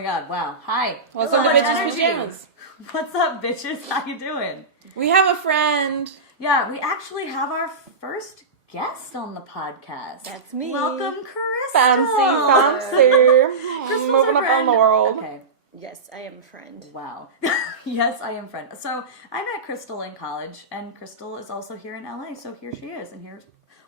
my god, wow. Hi. What's up, bitches' Energy. pajamas? What's up, bitches? How you doing? We have a friend. Yeah, we actually have our first guest on the podcast. That's me. Welcome, Crystal. Fancy. Crystal's Moving our up friend. on the world. Okay. Yes, I am a friend. Wow. Yes, I am friend. So I met Crystal in college, and Crystal is also here in LA. So here she is, and here's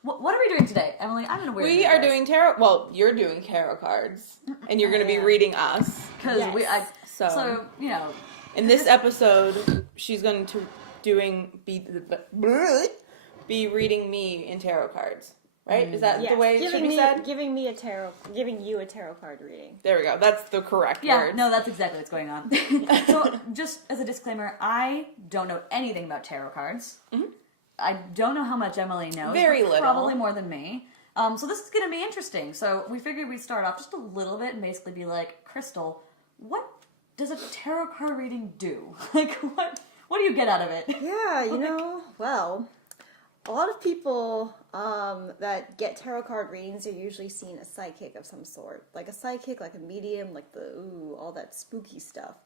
what are we doing today, Emily? I'm gonna weird. We are doing tarot. Well, you're doing tarot cards, and you're going to be reading us. because Yes. so you know. In this episode, she's going to be reading me in tarot cards. Right? Is that the way it should be said? Giving you a tarot card reading. There we go. That's the correct Yeah, word. no, that's exactly what's going on. So, just as a disclaimer, I don't know anything about tarot cards. Mm-hmm. I don't know how much Emily knows. Very little. Probably more than me. So this is going to be interesting. So we figured we'd start off just a little bit and basically be like, Crystal, what does a tarot card reading do? Like, what do you get out of it? Yeah, well, a lot of people that get tarot card readings are usually seeing a psychic of some sort. Like a psychic, like a medium, like all that spooky stuff.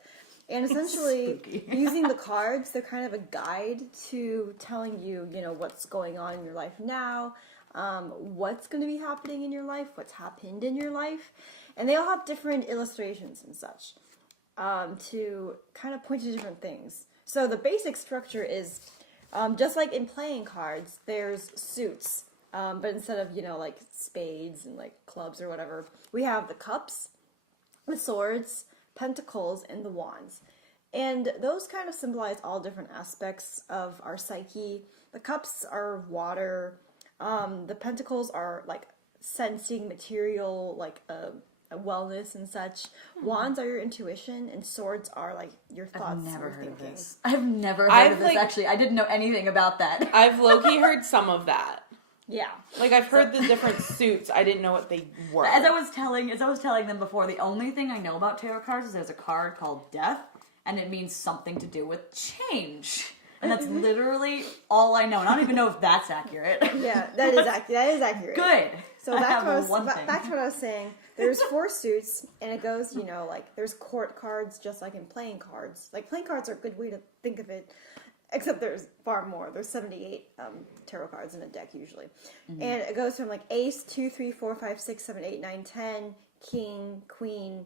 And essentially, using the cards, they're kind of a guide to telling you, what's going on in your life now, what's going to be happening in your life, what's happened in your life. And they all have different illustrations and such to kind of point to different things. So the basic structure is, just like in playing cards, there's suits. But instead of, like spades and like clubs or whatever, we have the cups, the swords, pentacles, and the wands. And those kind of symbolize all different aspects of our psyche. The cups are water. The pentacles are like sensing material, like a wellness and such. Wands are your intuition, and swords are like your thoughts. I've never your heard thinking. of this. I've never heard of this, actually. I didn't know anything about that. I've low-key heard some of that. Yeah. Like, I've heard the different suits. I didn't know what they were. As I was telling them before, the only thing I know about tarot cards is there's a card called Death, and it means something to do with change. And that's literally all I know. And I don't even know if that's accurate. Yeah, that is accurate. Good. So back to what I was saying. There's 4 suits, and it goes, like there's court cards, just like in playing cards. Like playing cards are a good way to think of it, except there's far more. There's 78 tarot cards in a deck usually, and it goes from like Ace, 2, 3, 4, 5, 6, 7, 8, 9, 10, King, Queen,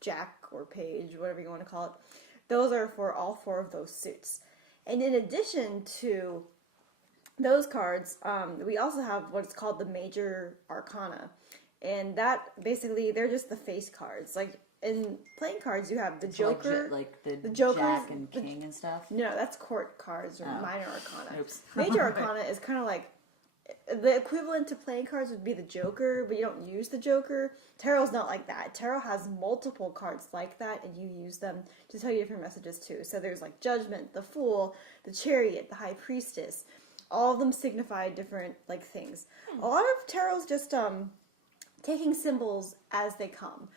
Jack or Page, whatever you want to call it. Those are for all 4 of those suits, and in addition to those cards, we also have what's called the Major Arcana. And that, basically, they're just the face cards. Like, in playing cards, you have the Joker. Like the Joker, Jack and King and stuff? No, that's court cards or minor arcana. Oops. Major arcana is kind of like, the equivalent to playing cards would be the Joker, but you don't use the Joker. Tarot's not like that. Tarot has multiple cards like that, and you use them to tell you different messages, too. So there's, like, Judgment, the Fool, the Chariot, the High Priestess. All of them signify different, like, things. A lot of tarot's just, taking symbols as they come.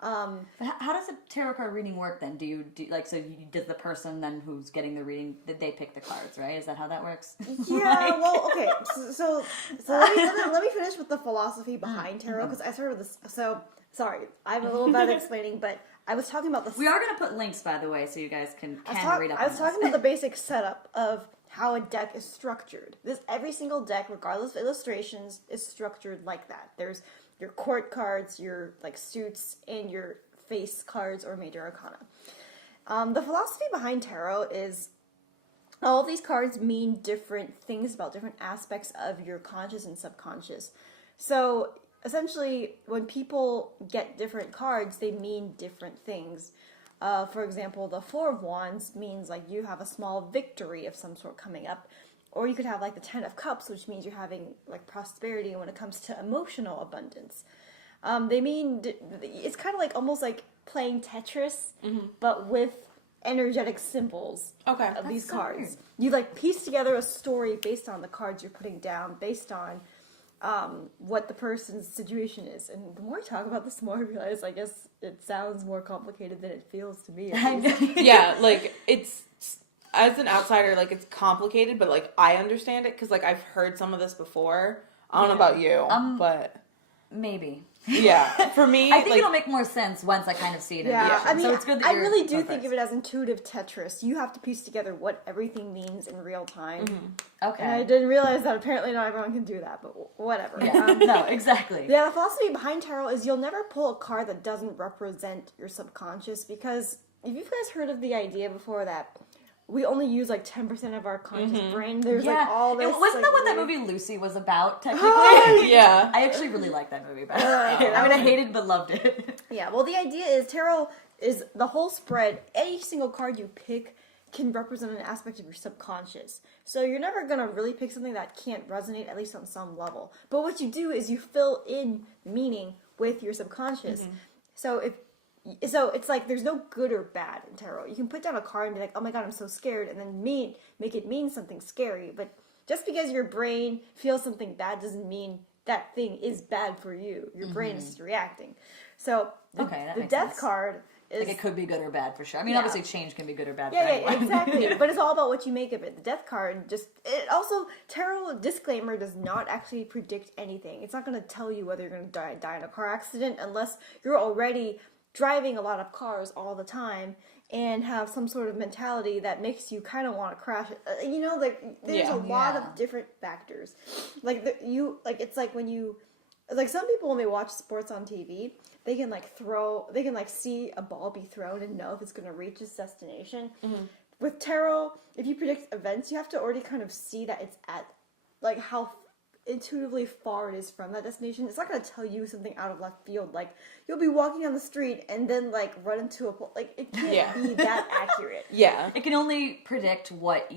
How does a tarot card reading work then? Does the person then who's getting the reading, did they pick the cards, right? Is that how that works? Yeah, well, okay. So let me finish with the philosophy behind tarot, because I started with this. So, sorry, I'm a little bad at explaining, but I was talking about this. We are going to put links, by the way, so you guys can read up on I was talking about the basic setup of how a deck is structured. Every single deck, regardless of illustrations, is structured like that. There's your court cards, your like suits, and your face cards or major arcana. The philosophy behind tarot is all of these cards mean different things about different aspects of your conscious and subconscious. So essentially, when people get different cards, they mean different things. For example, the 4 of Wands means like you have a small victory of some sort coming up. Or you could have like the 10 of Cups, which means you're having like prosperity when it comes to emotional abundance. They mean, it's kind of like almost like playing Tetris, but with energetic symbols of these cards. Weird. You like piece together a story based on the cards you're putting down, based on what the person's situation is. And the more I talk about this, the more I realize, I guess it sounds more complicated than it feels to me. Yeah, like it's... As an outsider, like, it's complicated, but, like, I understand it, because, like, I've heard some of this before. I don't know about you, but... maybe. Yeah, for me, I think it'll make more sense once I kind of see it in action. I mean, so it's good that I you're really do focused. think of it as intuitive Tetris. You have to piece together what everything means in real time. Okay. And I didn't realize that apparently not everyone can do that, but whatever. Yeah. No, exactly. The philosophy behind tarot is you'll never pull a card that doesn't represent your subconscious, because if you guys heard of the idea before that we only use like 10% of our conscious brain, there's like all this. Wasn't like, that what that weird- movie Lucy was about, technically? Yeah. I actually really liked that movie, but Okay, I mean, I hated but loved it. Yeah, well, the idea is tarot is the whole spread. Any single card you pick can represent an aspect of your subconscious. So you're never going to really pick something that can't resonate, at least on some level. But what you do is you fill in the meaning with your subconscious. So it's like there's no good or bad in tarot. You can put down a card and be like, oh my god, I'm so scared, and then make it mean something scary. But just because your brain feels something bad doesn't mean that thing is bad for you. Your brain is just reacting. So the makes death sense. card is... Like, it could be good or bad, for sure. I mean, Yeah. obviously, change can be good or bad for Yeah, anyone. exactly. But it's all about what you make of it. The death card it also, tarot disclaimer does not actually predict anything. It's not going to tell you whether you're going to die in a car accident unless you're already driving a lot of cars all the time and have some sort of mentality that makes you kind of want to crash it. There's a lot of different factors. It's like when you, like some people when they watch sports on TV, they can see a ball be thrown and know if it's going to reach its destination. With tarot, if you predict events, you have to already kind of see that it's at, like, how intuitively far it is from that destination. It's not going to tell you something out of left field. Like, you'll be walking down the street and then, like, run into a pole. Like, it can't be that accurate. Yeah. It can only predict what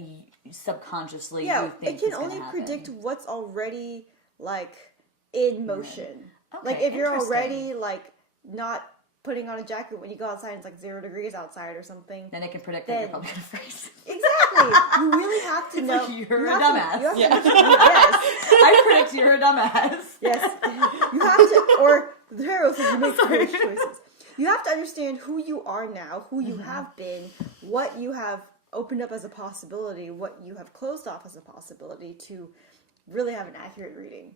subconsciously you think it can is gonna only happen. predict what's already, like, in motion. Okay, Like, if you're interesting. already, like, not putting on a jacket when you go outside and it's like 0 degrees outside or something. Then it can predict that you're probably going to freeze. Exactly. You really have to know. You're a have dumbass. To, you have to, yes. I predict you're a dumbass. Yes. You have to, or the tarot says you make courage choices. You have to understand who you are now, who you have been, what you have opened up as a possibility, what you have closed off as a possibility to really have an accurate reading.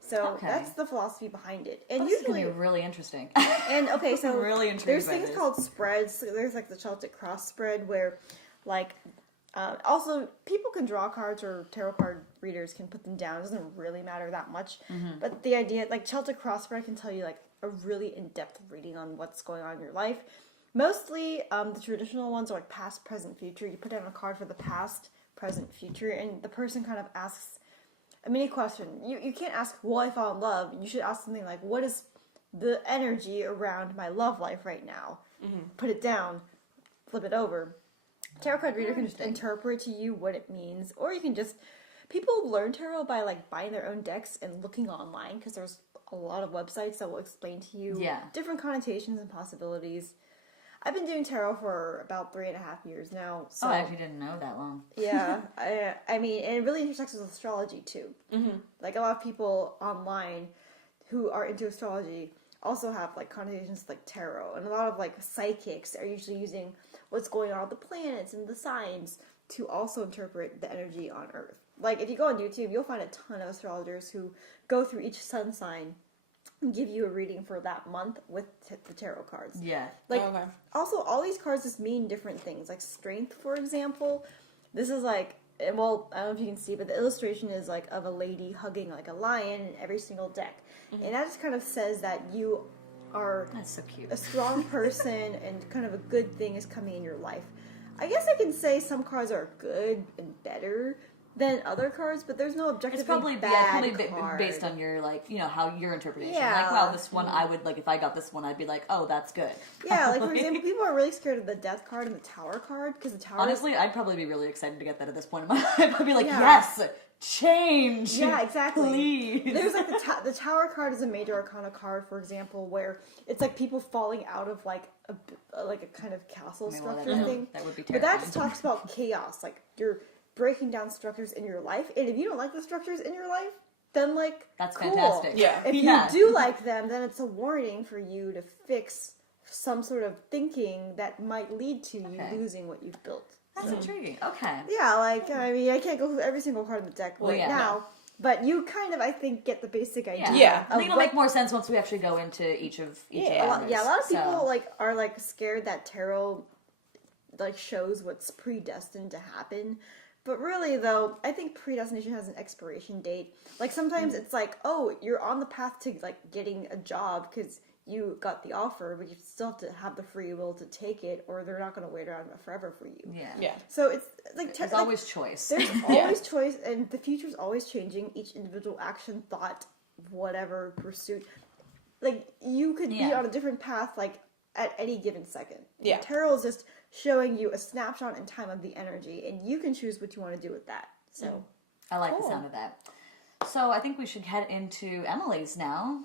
So that's the philosophy behind it. And This is usually, going to be really interesting. and okay, so I'm really intrigued there's by things this. called spreads. So there's like the Celtic cross spread where, like, also people can draw cards or tarot card readers can put them down. It doesn't really matter that much. But the idea, like Celtic cross spread, can tell you like a really in-depth reading on what's going on in your life. Mostly, the traditional ones are like past, present, future. You put down a card for the past, present, future, and the person kind of asks a mini question. You can't ask, will I fall in love? You should ask something like, what is the energy around my love life right now? Put it down, flip it over. Tarot card reader can interpret to you what it means, or you can just... People learn tarot by like buying their own decks and looking online, because there's a lot of websites that will explain to you different connotations and possibilities. I've been doing tarot for about 3.5 years now. So, I actually didn't know that long. yeah, I mean, and it really intersects with astrology too. Like a lot of people online who are into astrology also have like connotations like tarot, and a lot of like psychics are usually using what's going on with the planets and the signs to also interpret the energy on Earth. Like if you go on YouTube, you'll find a ton of astrologers who go through each sun sign and give you a reading for that month with the tarot cards. Yeah. Like, also, all these cards just mean different things. Like, strength, for example, this is like, well, I don't know if you can see, but the illustration is like of a lady hugging like a lion in every single deck. And that just kind of says that you are That's so cute. a strong person and kind of a good thing is coming in your life. I guess I can say some cards are good and better than other cards, but there's no objectively It's probably bad card. Based on your, like, you know, how your interpretation. Yeah. Like, wow, this one I would, like, if I got this one, I'd be like, oh, that's good. Yeah, like, for example, people are really scared of the death card and the tower card, because the tower... Honestly, I'd probably be really excited to get that at this point in my life. I'd be like, Yeah. yes, change. Yeah, exactly. Please. There's like the tower card is a major arcana card, for example, where it's like people falling out of like a kind of castle structure thing. That would be But terrifying. that just talks about chaos. Like you're breaking down structures in your life, and if you don't like the structures in your life, then like That's cool. fantastic. Yeah. If you do like them, then it's a warning for you to fix some sort of thinking that might lead to you losing what you've built. That's intriguing. Okay. Yeah, like, I mean, I can't go through every single card in the deck right now, But you kind of, I think, get the basic idea. Yeah. I think it'll make more sense once we actually go into each of A them. lot of people are scared that tarot shows what's predestined to happen. But really, though, I think predestination has an expiration date. Like, sometimes it's like, oh, you're on the path to, getting a job because you got the offer, but you still have to have the free will to take it, or they're not going to wait around forever for you. Yeah. So it's, there's always choice. There's always choice, and the future's always changing. Each individual action, thought, whatever, pursuit. You could be on a different path, at any given second. Yeah. Tarot is just showing you a snapshot in time of the energy, and you can choose what you want to do with that. So, I like the sound of that. So I think we should head into Emily's now,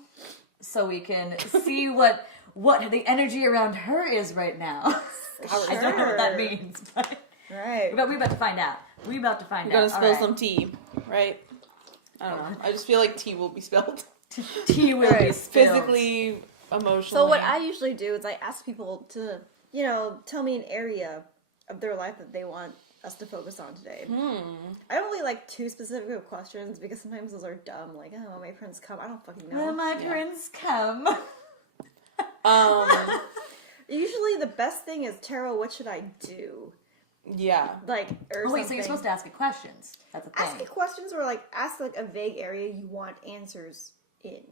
so we can see what the energy around her is right now. I don't know what that means, but right. But we're about to find out. We're We're gonna spill some tea, right? I don't know. I just feel like tea will be spilled. Tea will be spilled. Physically, emotionally. So what I usually do is I ask people to, tell me an area of their life that they want us to focus on today. I don't really like too specific of questions because sometimes those are dumb. Like, oh, my prince come. I don't fucking know. Will my prince come? Usually the best thing is, tarot, what should I do? Yeah. Or wait, so you're supposed to ask it questions. That's the thing. Ask it questions, or ask a vague area you want answers in.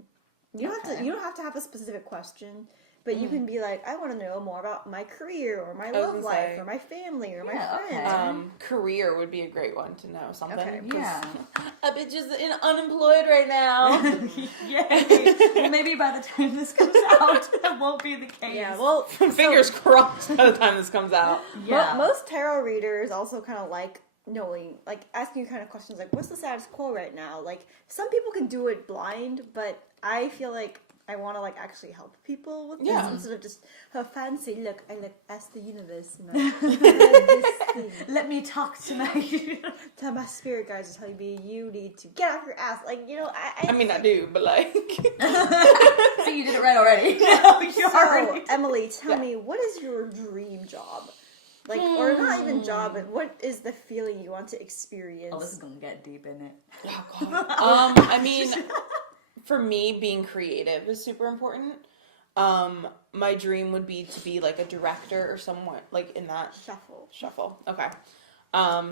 You don't have to have a specific question, but you can be like, I want to know more about my career, or my love life, or my family, or my friends. Career would be a great one to know something. Okay. Yeah. A bitch is unemployed right now. Yay. Well, maybe by the time this comes out, that won't be the case. Yeah, well, Fingers crossed by the time this comes out. Yeah. Most tarot readers also kind of knowing, asking you kind of questions like, what's the status quo right now? Some people can do it blind, but I feel like I want to actually help people with this instead of just fancy. Look, I ask the universe. Let me talk to my Tell my spirit guides to tell me you need to get off your ass. I mean, I do, but See, you did it right already. So, Emily, tell me, what is your dream job? Or not even job, but what is the feeling you want to experience? Oh, this is gonna get deep, isn't it? Oh, God. I mean, for me, being creative is super important. My dream would be to be a director or somewhat in that shuffle. Okay.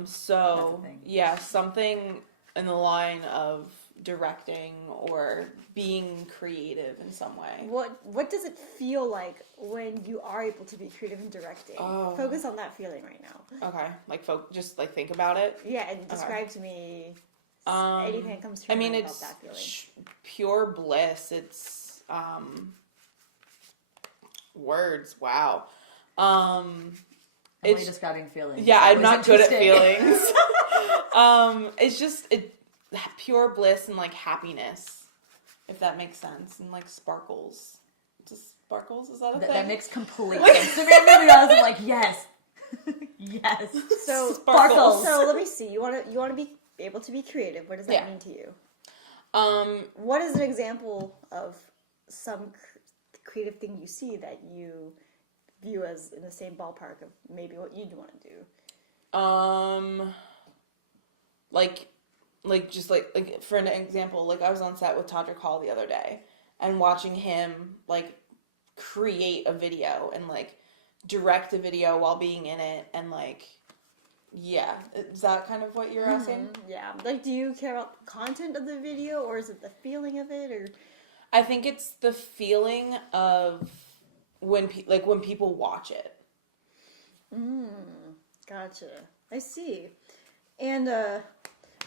So yeah, something in the line of directing or being creative in some way. What does it feel like when you are able to be creative and directing? Focus on that feeling right now. Okay. Just think about it. Yeah, and describe to me anything that comes to your mind about that feeling. Pure bliss. It's words. Wow. It's describing feelings. Yeah, I'm not good at feelings. It's just pure bliss and happiness, if that makes sense, and sparkles. Just sparkles, is that a thing? That makes complete sense. To me, I'm like, yes, yes. So sparkles. So let me see. You want to be able to be creative. What does that mean to you? What is an example of some creative thing you see that you view as in the same ballpark of maybe what you'd want to do? Just for an example, I was on set with Todrick Hall the other day, and watching him create a video and direct a video while being in it, and yeah, is that kind of what you're asking? Yeah, do you care about the content of the video, or is it the feeling of it, or? I think it's the feeling of when people watch it. Gotcha. I see. And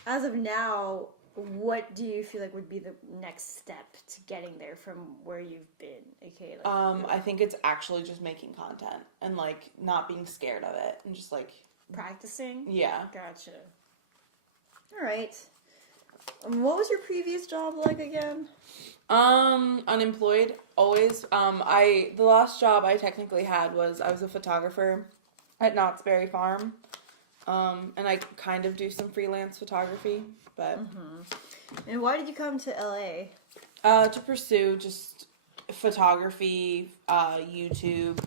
as of now, what do you feel like would be the next step to getting there from where you've been? Okay. I think it's actually just making content and not being scared of it and just practicing. Yeah. Gotcha. All right. What was your previous job like again? Unemployed, always. The last job I technically had was I was a photographer at Knott's Berry Farm. And I kind of do some freelance photography, but... And why did you come to LA? To pursue just photography, YouTube,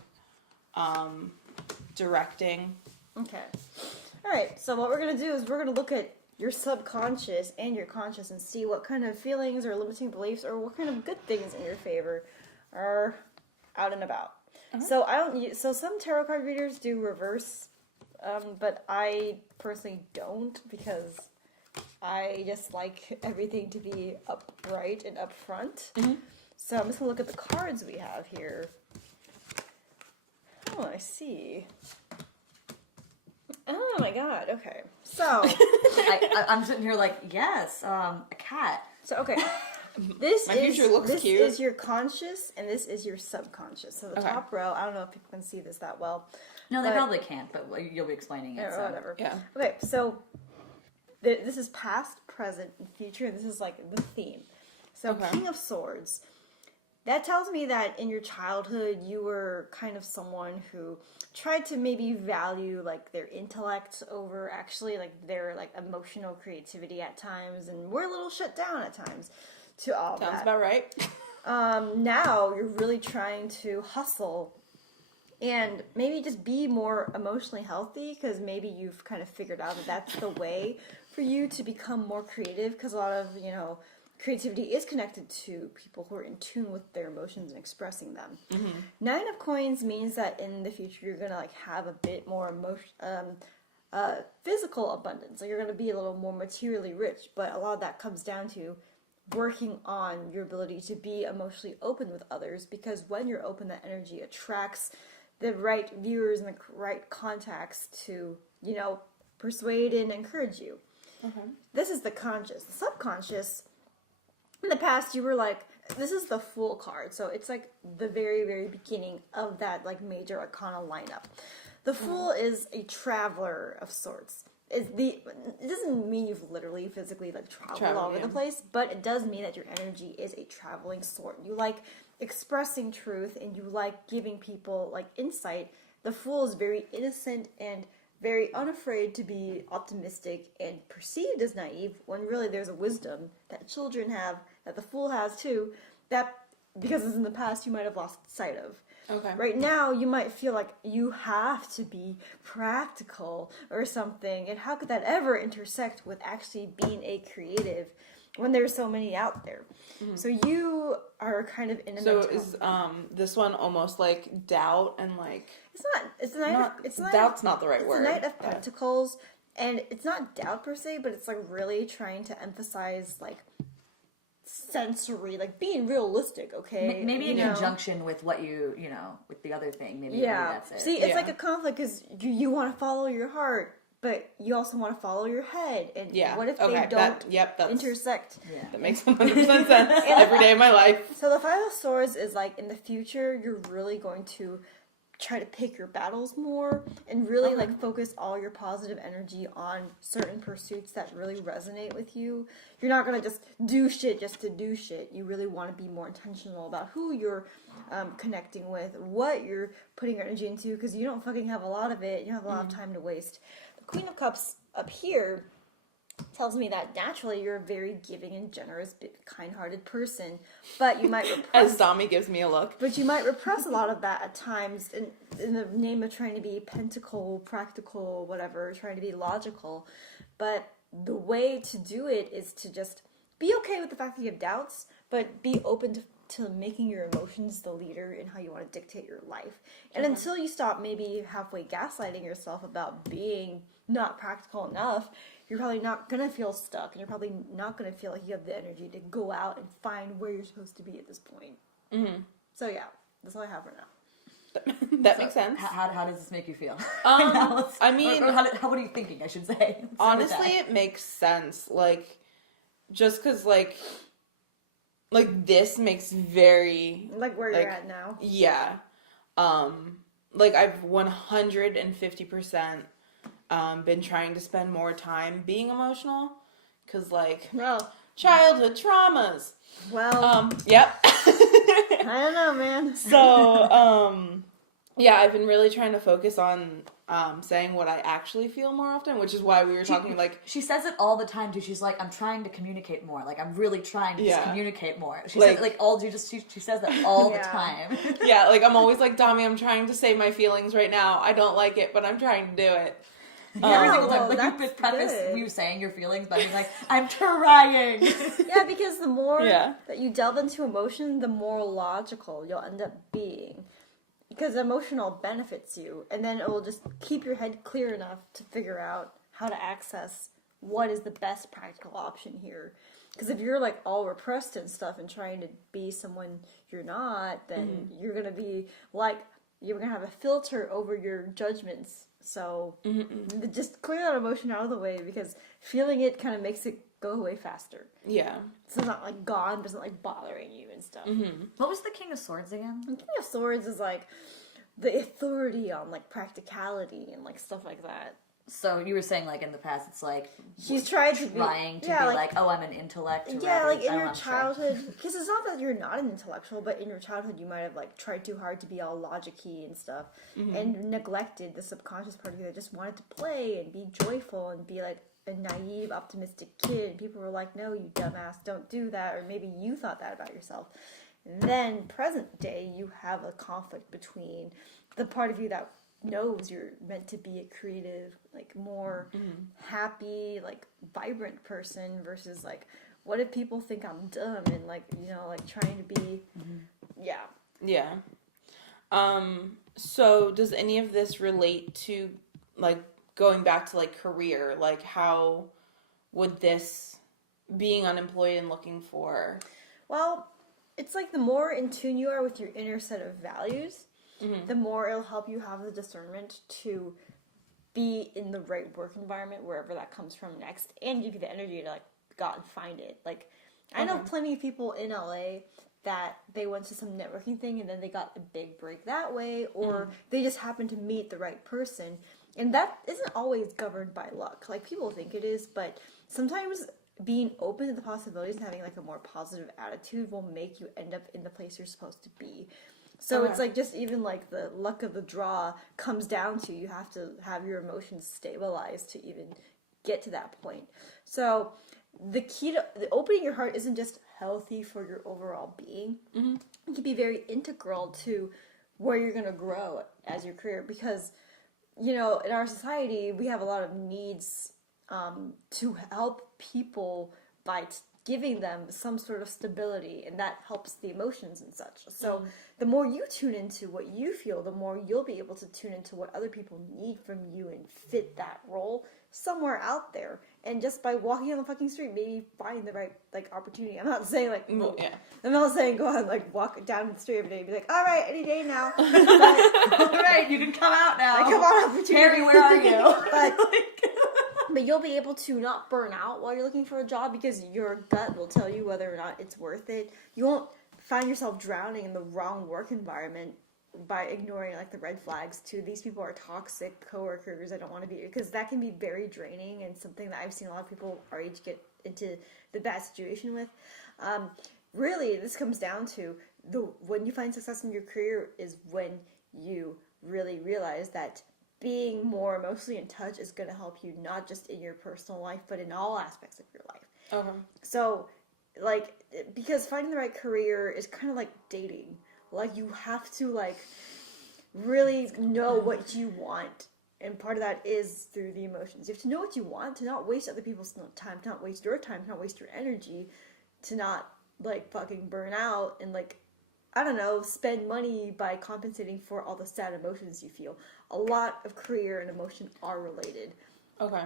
directing. Okay. All right, so what we're going to do is we're going to look at your subconscious and your conscious and see what kind of feelings or limiting beliefs or what kind of good things in your favor are out and about. So so some tarot card readers do reverse, but I personally don't because I just like everything to be upright and upfront. So I'm just gonna look at the cards we have here. Oh, I see. Oh my god, okay. So I'm sitting here like, yes, a cat. So okay. This future looks cute. This is your conscious and this is your subconscious. So the top row, I don't know if people can see this that well. No, they probably can't, but you'll be explaining it. Or So. whatever. Yeah. Okay, so this is past, present, and future, and this is like the theme. So King of Swords. That tells me that in your childhood you were kind of someone who tried to maybe value like their intellect over actually like their like emotional creativity at times, and were a little shut down at times to all that. Sounds about right. Now you're really trying to hustle and maybe just be more emotionally healthy because maybe you've kind of figured out that that's the way for you to become more creative, because a lot of, creativity is connected to people who are in tune with their emotions and expressing them. Nine of Coins means that in the future you're gonna like have a bit more physical abundance. Like you're gonna be a little more materially rich, but a lot of that comes down to working on your ability to be emotionally open with others, because when you're open, that energy attracts the right viewers and the right contacts to, persuade and encourage you. This is the conscious. The subconscious, in the past, you were like, this is the Fool card, so it's like the very, very beginning of that like major arcana lineup. The Fool is a traveler of sorts. It doesn't mean you've literally physically like traveled all over the place, but it does mean that your energy is a traveling sort. You like expressing truth and you like giving people like insight. The Fool is very innocent and very unafraid to be optimistic and perceived as naive, when really there's a wisdom that children have, that the Fool has too, that because it's in the past you might have lost sight of. Right now you might feel like you have to be practical or something, and how could that ever intersect with actually being a creative when there's so many out there? So you are kind of in a So is this one almost like doubt and like doubt's not the right word. It's a Knight of Pentacles, and it's not doubt per se, but it's like really trying to emphasize like sensory, like being realistic, okay? Maybe in conjunction with what you with the other thing. Maybe that's it. See, it's like a conflict because you want to follow your heart, but you also want to follow your head. And what if they don't intersect? Yeah. That makes 100% sense every day of my life. So the Five of Swords is like, in the future, you're really going to try to pick your battles more and really like focus all your positive energy on certain pursuits that really resonate with you. You're not going to just do shit just to do shit. You really want to be more intentional about who you're connecting with, what you're putting your energy into, because you don't fucking have a lot of it. You don't have a lot of time to waste. The Queen of Cups up here tells me that naturally you're a very giving and generous, kind-hearted person, but you might repress... As Domi gives me a look. But you might repress a lot of that at times in the name of trying to be pentacle, practical, whatever, trying to be logical. But the way to do it is to just be okay with the fact that you have doubts, but be open to making your emotions the leader in how you want to dictate your life. And until you stop maybe halfway gaslighting yourself about being not practical enough, you're probably not going to feel stuck, and you're probably not going to feel like you have the energy to go out and find where you're supposed to be at this point. So yeah, that's all I have for now. That makes sense. How does this make you feel? I mean... what are you thinking, I should say? Honestly, it makes sense. Like, just because, like this makes very... Like where you're at now? Yeah. Like, I've 150%... been trying to spend more time being emotional, because childhood traumas. Well, yep. I don't know, man. So, I've been really trying to focus on saying what I actually feel more often, which is why we were talking, like... She says it all the time, too. She's like, I'm trying to communicate more. Like, I'm really trying to just communicate more. She says, she says that all the time. Yeah, like, I'm always like, Domi, I'm trying to say my feelings right now. I don't like it, but I'm trying to do it. Every single time, like you preface you saying your feelings, but he's like, I'm trying. Yeah, because the more that you delve into emotion, the more logical you'll end up being. Because emotional benefits you, and then it will just keep your head clear enough to figure out how to access what is the best practical option here. Because if you're like all repressed and stuff and trying to be someone you're not, then you're gonna be like, you're gonna have a filter over your judgments. So just clear that emotion out of the way, because feeling it kind of makes it go away faster. Yeah. So it's not like gone, but it's not like bothering you and stuff. What was the King of Swords again? The King of Swords is like the authority on like practicality and like stuff like that. So you were saying like in the past, it's like he's trying to be like, oh, I'm an intellect. Yeah, like in your childhood, because it's not that you're not an intellectual, but in your childhood you might have like tried too hard to be all logic-y and stuff, and neglected the subconscious part of you that just wanted to play and be joyful and be like a naive, optimistic kid. And people were like, no, you dumbass, don't do that. Or maybe you thought that about yourself. And then present day, you have a conflict between the part of you that knows you're meant to be a creative, like more happy, like vibrant person, versus like, what if people think I'm dumb and like, you know, like trying to be yeah. So does any of this relate to like going back to like career? Like how would this, being unemployed and looking for, well, it's like the more in tune you are with your inner set of values, the more it'll help you have the discernment to be in the right work environment wherever that comes from next, and give you the energy to like go out and find it. Like I know plenty of people in LA that they went to some networking thing and then they got a big break that way, or they just happened to meet the right person, and that isn't always governed by luck like people think it is. But sometimes being open to the possibilities and having like a more positive attitude will make you end up in the place you're supposed to be. So it's like just even like the luck of the draw comes down to you have to have your emotions stabilized to even get to that point. So the key to opening your heart isn't just healthy for your overall being. It can be very integral to where you're going to grow as your career, because, you know, in our society, we have a lot of needs to help people by giving them some sort of stability, and that helps the emotions and such. So the more you tune into what you feel, the more you'll be able to tune into what other people need from you and fit that role somewhere out there. And just by walking on the fucking street, maybe find the right like opportunity. I'm not saying like I'm not saying go on like walk down the street every day and be like, all right, any day now. But, all right, you can come out now. Like, come on, opportunity. Carrie, where are you? But you'll be able to not burn out while you're looking for a job, because your gut will tell you whether or not it's worth it. You won't find yourself drowning in the wrong work environment by ignoring like the red flags to these people are toxic coworkers, I don't want to be, because that can be very draining and something that I've seen a lot of people our age get into the bad situation with. Really, this comes down to when you find success in your career is when you really realize that being more emotionally in touch is going to help you not just in your personal life, but in all aspects of your life. Okay. So, like, because finding the right career is kind of like dating. Like, you have to, like, really know what you want. And part of that is through the emotions. You have to know what you want, to not waste other people's time, to not waste your time, to not waste your energy, to not, like, fucking burn out and, like, I don't know, spend money by compensating for all the sad emotions you feel. A lot of career and emotion are related. Okay.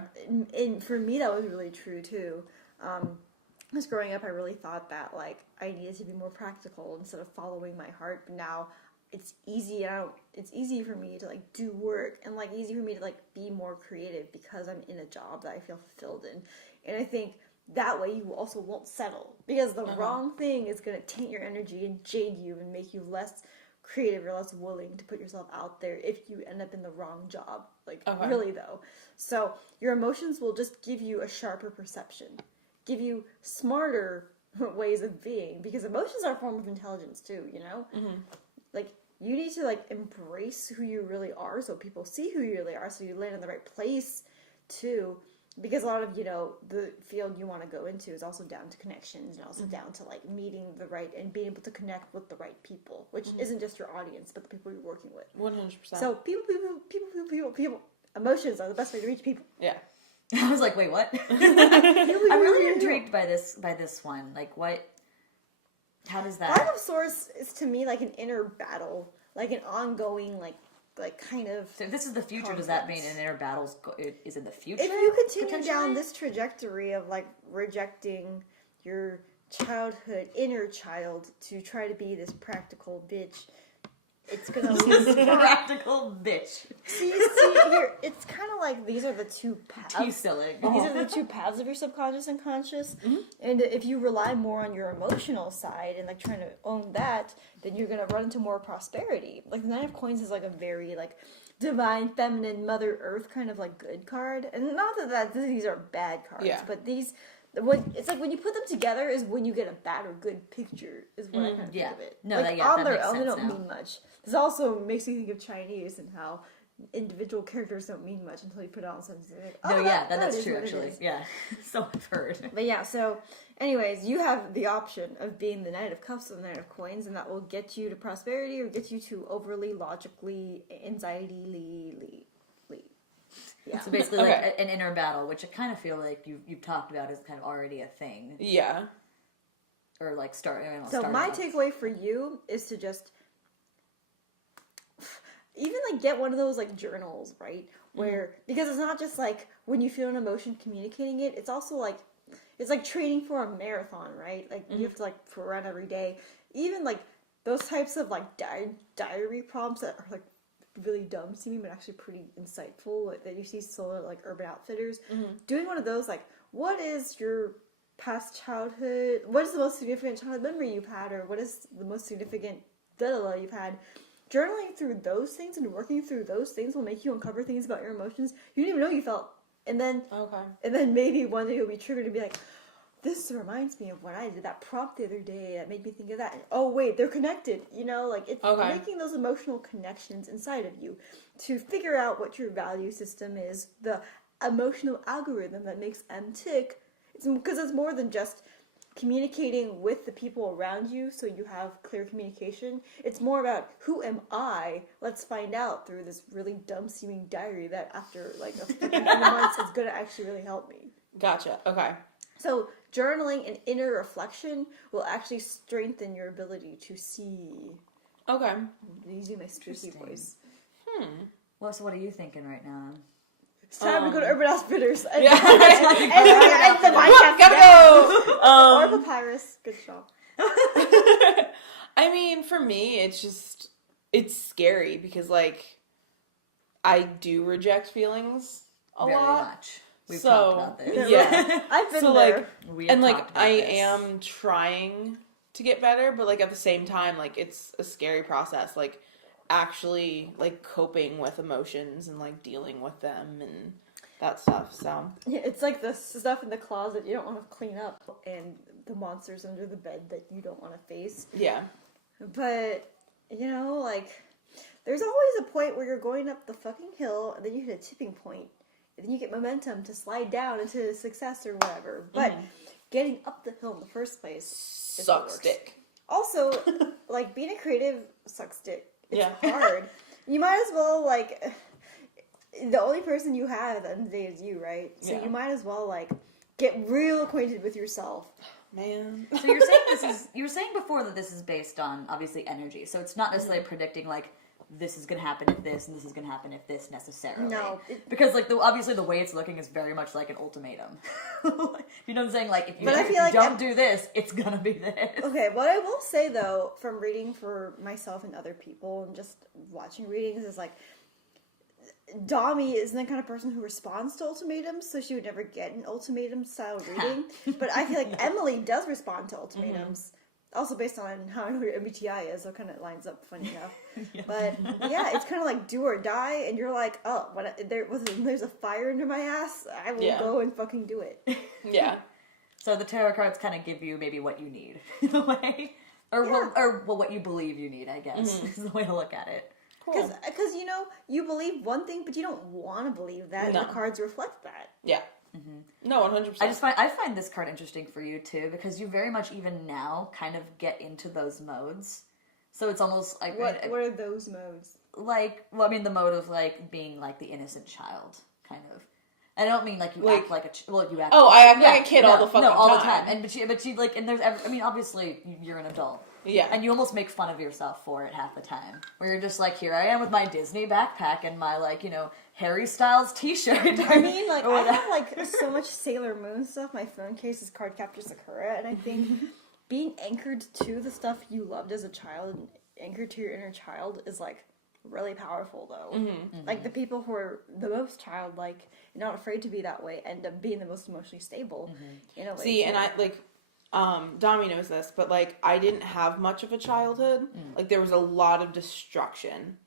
And for me, that was really true, too. As growing up, I really thought that, like, I needed to be more practical instead of following my heart. But now it's easy. It's easy for me to, like, do work and, like, easy for me to, like, be more creative because I'm in a job that I feel fulfilled in. And I think that way you also won't settle, because the wrong thing is going to taint your energy and jade you and make you less creative or less willing to put yourself out there if you end up in the wrong job. Like, really, though. So your emotions will just give you a sharper perception, give you smarter ways of being, because emotions are a form of intelligence too, you know? Like, you need to, like, embrace who you really are so people see who you really are, so you land in the right place too. Because a lot of, you know, the field you want to go into is also down to connections and also down to, like, meeting the right and being able to connect with the right people, which isn't just your audience, but the people you're working with. 100%. So people. emotions are the best way to reach people. Yeah. I was like, wait, what? I'm really intrigued by this one. Like, what? How does that? Five of Swords is to me like an inner battle, like an ongoing, like kind of. So if this is the future, does that mean an inner battle is in the future? If you continue down this trajectory of like rejecting your childhood, inner child, to try to be this practical bitch, it's gonna lose. Practical bitch. See here, it's kind of like these are the two paths. These are the two paths of your subconscious and conscious. And if you rely more on your emotional side and like trying to own that, then you're gonna run into more prosperity. Like the Nine of Coins is like a very like divine, feminine, Mother Earth kind of like good card. And not that these are bad cards, but these. It's like when you put them together is when you get a bad or good picture is what I kind of think of it. No, like on their own, they don't mean much. This also makes me think of Chinese and how individual characters don't mean much until you put it on something. Like, oh, that's true actually. Yeah, so I've heard. But yeah, so anyways, you have the option of being the Knight of Cups or the Knight of Coins, and that will get you to prosperity or get you to overly logically anxiety. Yeah. So basically, like an inner battle, which I kind of feel like you've talked about is kind of already a thing. Yeah. Or like So my takeaway for you is to just even like get one of those like journals, right? Where because it's not just like when you feel an emotion communicating it, it's also like it's like training for a marathon, right? Like you have to like run every day. Even like those types of like diary prompts that are like really dumb to me, but actually pretty insightful. Like, that you see solo like Urban Outfitters doing one of those. Like, what is your past childhood? What is the most significant childhood memory you've had, or what is the most significant you've had? Journaling through those things and working through those things will make you uncover things about your emotions you didn't even know you felt. And then, maybe one day you'll be triggered and be like, this reminds me of when I did that prompt the other day that made me think of that. And, oh wait, they're connected. You know, like it's making those emotional connections inside of you to figure out what your value system is, the emotional algorithm that makes M tick. It's because it's more than just communicating with the people around you so you have clear communication. It's more about who am I? Let's find out through this really dumb seeming diary that after like a few months is going to actually really help me. Gotcha. Okay. So journaling and inner reflection will actually strengthen your ability to see. Okay. Using my spooky voice. Well, so what are you thinking right now? It's time to go to Urban Outfitters. And, Yeah. and the Gotta go! Or Papyrus. Good show. I mean, for me, it's scary because, like, I do reject feelings a Very lot. much. We've talked about this. Yeah. I've been So, there. like, I am trying to get better, but, like, at the same time, like, it's a scary process. Like, actually, like, coping with emotions and, like, dealing with them and that stuff, so. Yeah, it's like the stuff in the closet you don't want to clean up and the monsters under the bed that you don't want to face. Yeah. But, you know, like, there's always a point where you're going up the fucking hill and then you hit a tipping point. And then you get momentum to slide down into success or whatever. But getting up the hill in the first place sucks dick. Also, like, being a creative sucks dick. It's hard. You might as well, like, the only person you have at the end of the day is you, right? So you might as well, like, get real acquainted with yourself. Man. So you were saying before that this is based on, obviously, energy. So it's not necessarily predicting, like, this is going to happen if this, and this is going to happen if this necessarily. No. Because, like, obviously the way it's looking is very much like an ultimatum. You know what I'm saying? Like, if you don't do this, it's going to be this. Okay, what I will say, though, from reading for myself and other people and just watching readings is, like, Domi isn't the kind of person who responds to ultimatums, so she would never get an ultimatum-style reading. But I feel like Emily does respond to ultimatums. Also based on how I know your MBTI is, so it kind of lines up funny enough. But yeah, it's kind of like do or die, and you're like, oh, there's a fire under my ass, I will go and fucking do it. Yeah. So the tarot cards kind of give you maybe what you need, in a way. Or what you believe you need, I guess, is the way to look at it. Because, you know, you believe one thing, but you don't want to believe that, and the cards reflect that. Yeah. No, 100%. I find this card interesting for you too, because you very much even now kind of get into those modes. So it's almost like what are those modes? like, well, I mean, the mode of like being like the innocent child, kind of. I don't mean like you act like you act. Oh, I act like a kid all the fucking time. No, all the time. But she like, and there's, I mean, obviously you're an adult. Yeah. And you almost make fun of yourself for it half the time. Where you're just like, here I am with my Disney backpack and my like, you know, Harry Styles t-shirt. I mean, like, I have like so much Sailor Moon stuff. My phone case is card capture Sakura, and I think being anchored to the stuff you loved as a child, and anchored to your inner child, is like really powerful though. Like the people who are the most childlike and not afraid to be that way end up being the most emotionally stable in a way. See, and I like Domi knows this, but like I didn't have much of a childhood. Like there was a lot of destruction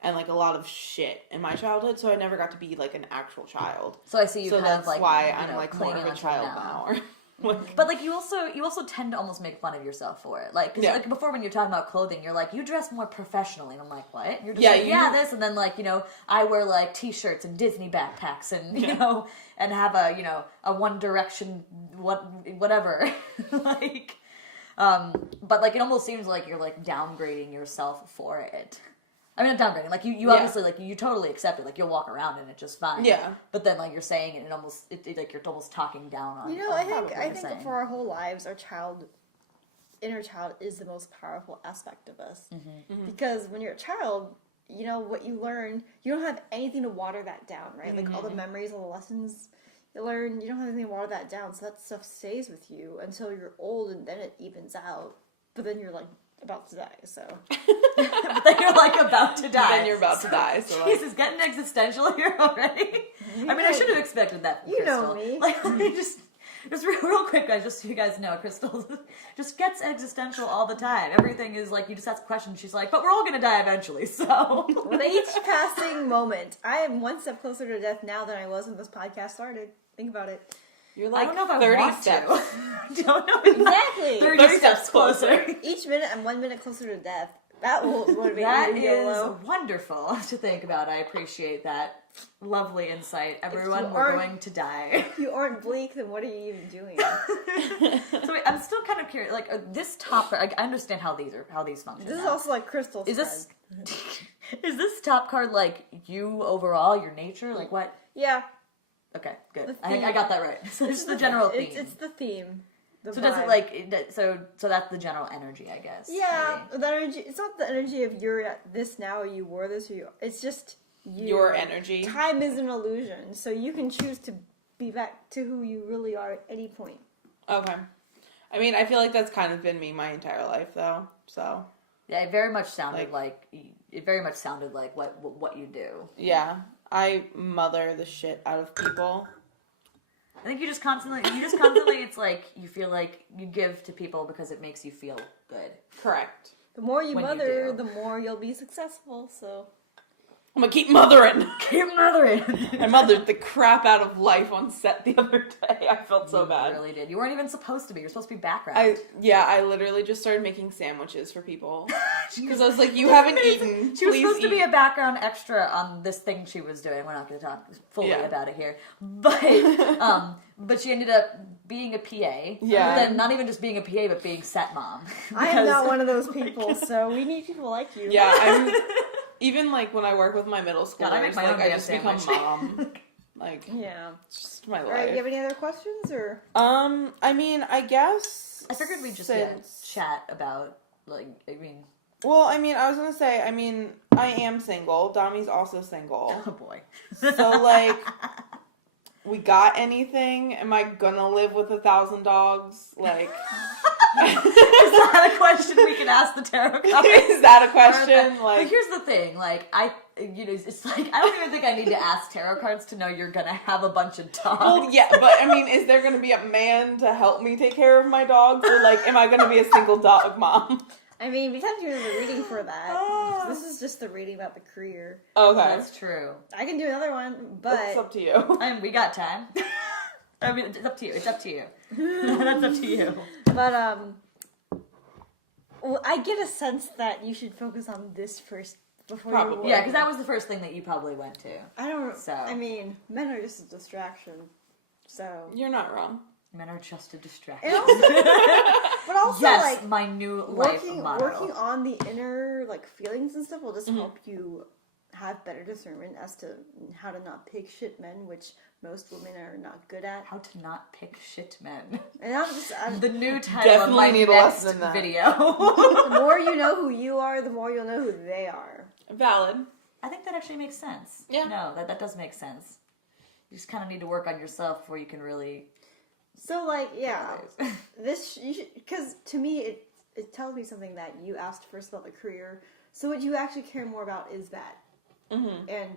and like a lot of shit in my childhood, so I never got to be like an actual child. So I see you so kind that's of like why I'm like more clinging of a onto it child now. But like you also tend to almost make fun of yourself for it, like, 'cause, like before when you're talking about clothing, you're like, you dress more professionally, and I'm like, what? And you're just this, and then like, you know, I wear like t-shirts and Disney backpacks, and you know, and have a One Direction whatever, like, but like it almost seems like you're like downgrading yourself for it. I mean, not downgrading. Like you obviously like you totally accept it. Like you'll walk around in it just fine. Yeah. But then like you're saying it, and almost like you're almost talking down on. You know, I think for our whole lives, our inner child is the most powerful aspect of us. Because when you're a child, you know what you learn. You don't have anything to water that down, right? Like all the memories, all the lessons you learn. You don't have anything to water that down, so that stuff stays with you until you're old, and then it evens out. But then you're like about to die, so. But then you're like about to die. Then you're about to die. So Jesus, getting existential here already. I mean, I should have expected that from Crystal. You know me. Like, just real quick, guys, just so you guys know, Crystal just gets existential all the time. Everything is like, you just ask questions, she's like, but we're all gonna die eventually, so. With each passing moment, I am one step closer to death now than I was when this podcast started. Think about it. You're like I don't know if 30 I want steps. to. I don't know. Exactly. 30 steps closer. Each minute, I'm 1 minute closer to death. That will motivate That me to go is low. wonderful to think about. I appreciate that. Lovely insight. Everyone, you we're going to die. If you aren't bleak, then what are you even doing? So wait, I'm still kind of curious. Like this top card, I understand how these function. This is now. also like Crystal's Is this top card like you overall, your nature? Like what? Yeah. Okay, good. I got that right. So it's the general theme. It's the theme. So does it like so that's the general energy, I guess. Yeah, the energy. It's not the energy of you're at this now, or you were this, or you. It's just you. Your energy. Time is an illusion, so you can choose to be back to who you really are at any point. Okay. I mean, I feel like that's kind of been me my entire life, though. So. Yeah, it very much sounded like what you do. Yeah, I mother the shit out of people. I think you just constantly, it's like, you feel like you give to people because it makes you feel good. Correct. The more you When you mother, do. the more you'll be successful, so. I'm gonna keep mothering. Keep mothering. I mothered the crap out of life on set the other day. I felt so bad. You really did. You weren't even supposed to be. You're supposed to be background. I literally just started making sandwiches for people. Because I was like, you haven't eaten. She was supposed to be a background extra on this thing she was doing. We're not going to talk fully about it here. But she ended up being a PA. Yeah. Then not even just being a PA, but being set mom. I am not one of those people, so we need people like you. Yeah, even like when I work with my middle schoolers, God, I make my own I just sandwich. become mom. Like, Yeah. it's just my life. Alright, you have any other questions, or? I mean, I guess. I figured we'd just chat about, like, I mean... Well, I mean, I was gonna say, I am single. Domi's also single. Oh, boy. So, like, we got anything? Am I gonna live with 1,000 dogs? Like... Is that a question we can ask the tarot cards? Is that a question? But here's the thing, like, it's like, I don't even think I need to ask tarot cards to know you're gonna have a bunch of dogs. Well, yeah, but I mean, is there gonna be a man to help me take care of my dogs? Or, like, am I gonna be a single dog mom? I mean, we have to do the reading for that. This is just the reading about the career. Okay. That's true. I can do another one, but... It's up to you. I mean, we got time. I mean, it's up to you. It's up to you. That's up to you. But, well, I get a sense that you should focus on this first before Probably. you... Yeah, because that was the first thing that you probably went to. I don't... So. I mean, men are just a distraction, so... You're not wrong. Men are just a distraction. And also, but also, yes, like, my new life working motto. on the inner, like, feelings and stuff will just help you have better discernment as to how to not pick shit men, which most women are not good at. How to not pick shit men. And I'm The new title of my Definitely need a next lesson in that. video. the more you know who you are, the more you'll know who they are. Valid. I think that actually makes sense. Yeah. No, that does make sense. You just kind of need to work on yourself before you can really... So, like, yeah, because to me, it tells me something that you asked first about the career. So what you actually care more about is that. Mm-hmm. And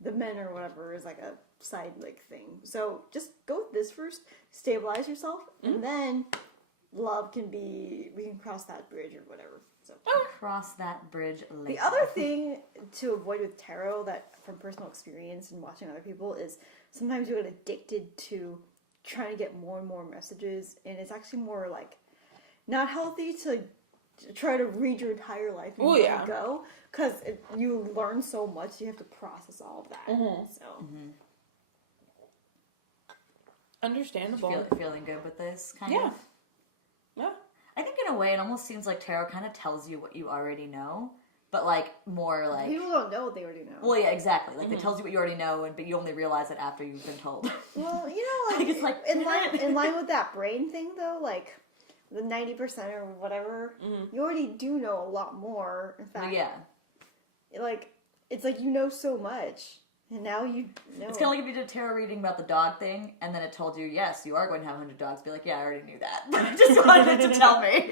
the men or whatever is like a side like thing. So just go with this first, stabilize yourself, and then love can be, we can cross that bridge or whatever. So Cross that bridge later. the other thing to avoid with tarot, that from personal experience and watching other people, is sometimes you get addicted to trying to get more and more messages, and it's actually more like not healthy to try to read your entire life and go, because you learn so much, you have to process all of that. So Understandable. Feeling good with this, kind Yeah. of? Yeah. I think in a way it almost seems like tarot kind of tells you what you already know, but like more like... people don't know what they already know. Well, yeah, exactly. Like it tells you what you already know, but you only realize it after you've been told. Well, you know, like, It's like, in line with that brain thing, though, like the 90% or whatever, you already do know a lot more. In fact, yeah. like it's like you know so much, and now you know. It's kind of like if you did a tarot reading about the dog thing, and then it told you, yes, you are going to have 100 dogs. Be like, yeah, I already knew that, but I just wanted it to tell me.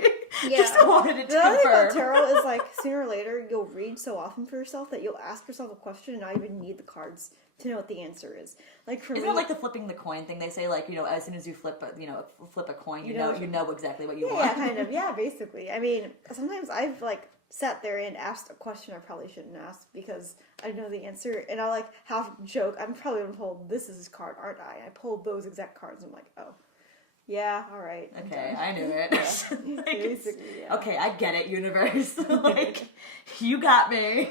Yeah. Just wanted it to The other thing about confirm. tarot is like sooner or later you'll read so often for yourself that you'll ask yourself a question and not even need the cards to know what the answer is. Like for Isn't me, it like the flipping the coin thing? They say like, you know, as soon as you flip a coin, you know know exactly what you yeah, want. kind of, yeah, basically. I mean, sometimes I've like sat there and asked a question I probably shouldn't ask because I know the answer, and I like half joke. I'm probably gonna pull this is his card, aren't I? And I pulled those exact cards. And I'm like, oh, yeah, all right. I'm Okay, done. I knew it. Like, Basically, yeah. okay, I get it, universe. Like, you got me.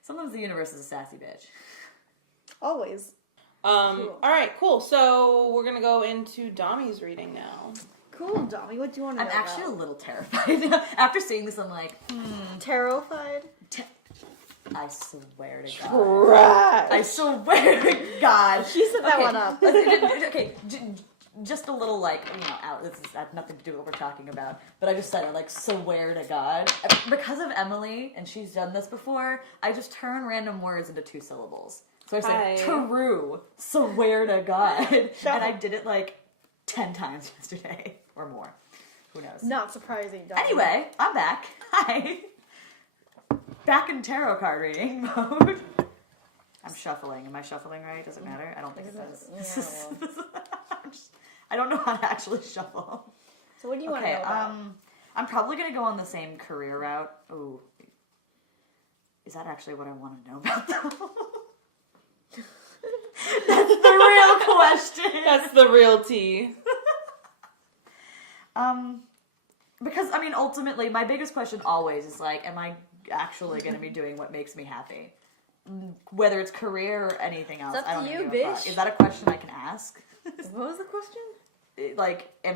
Sometimes the universe is a sassy bitch. Always. Cool. All right, cool. So we're gonna go into Domi's reading now. Cool, Domi. What do you want to know? I'm actually about? a little terrified. After seeing this, I'm like, Terrified. I swear to God. Right. I swear to God. She set that one up. Okay, just a little like, out. This has nothing to do with what we're talking about. But I just said it, like, swear to God. Because of Emily, and she's done this before, I just turn random words into 2 syllables. So I said, true, swear to God. And I did it like 10 times yesterday. Or more. Who knows? Not surprising, Domi. Anyway, I'm back. Hi. Back in tarot card reading mode. I'm shuffling. Am I shuffling right? Does it matter? I don't think it does. Yeah, well. I don't know how to actually shuffle. So what do you want to know about? I'm probably going to go on the same career route. Ooh. Is that actually what I want to know about, though? That's the real question. That's the real tea. Because, I mean, ultimately, my biggest question always is, like, am I actually going to be doing what makes me happy? Whether it's career or anything else, It's up I to don't you, even give a fuck. bitch. Is that a question I can ask? What was the question? Like, I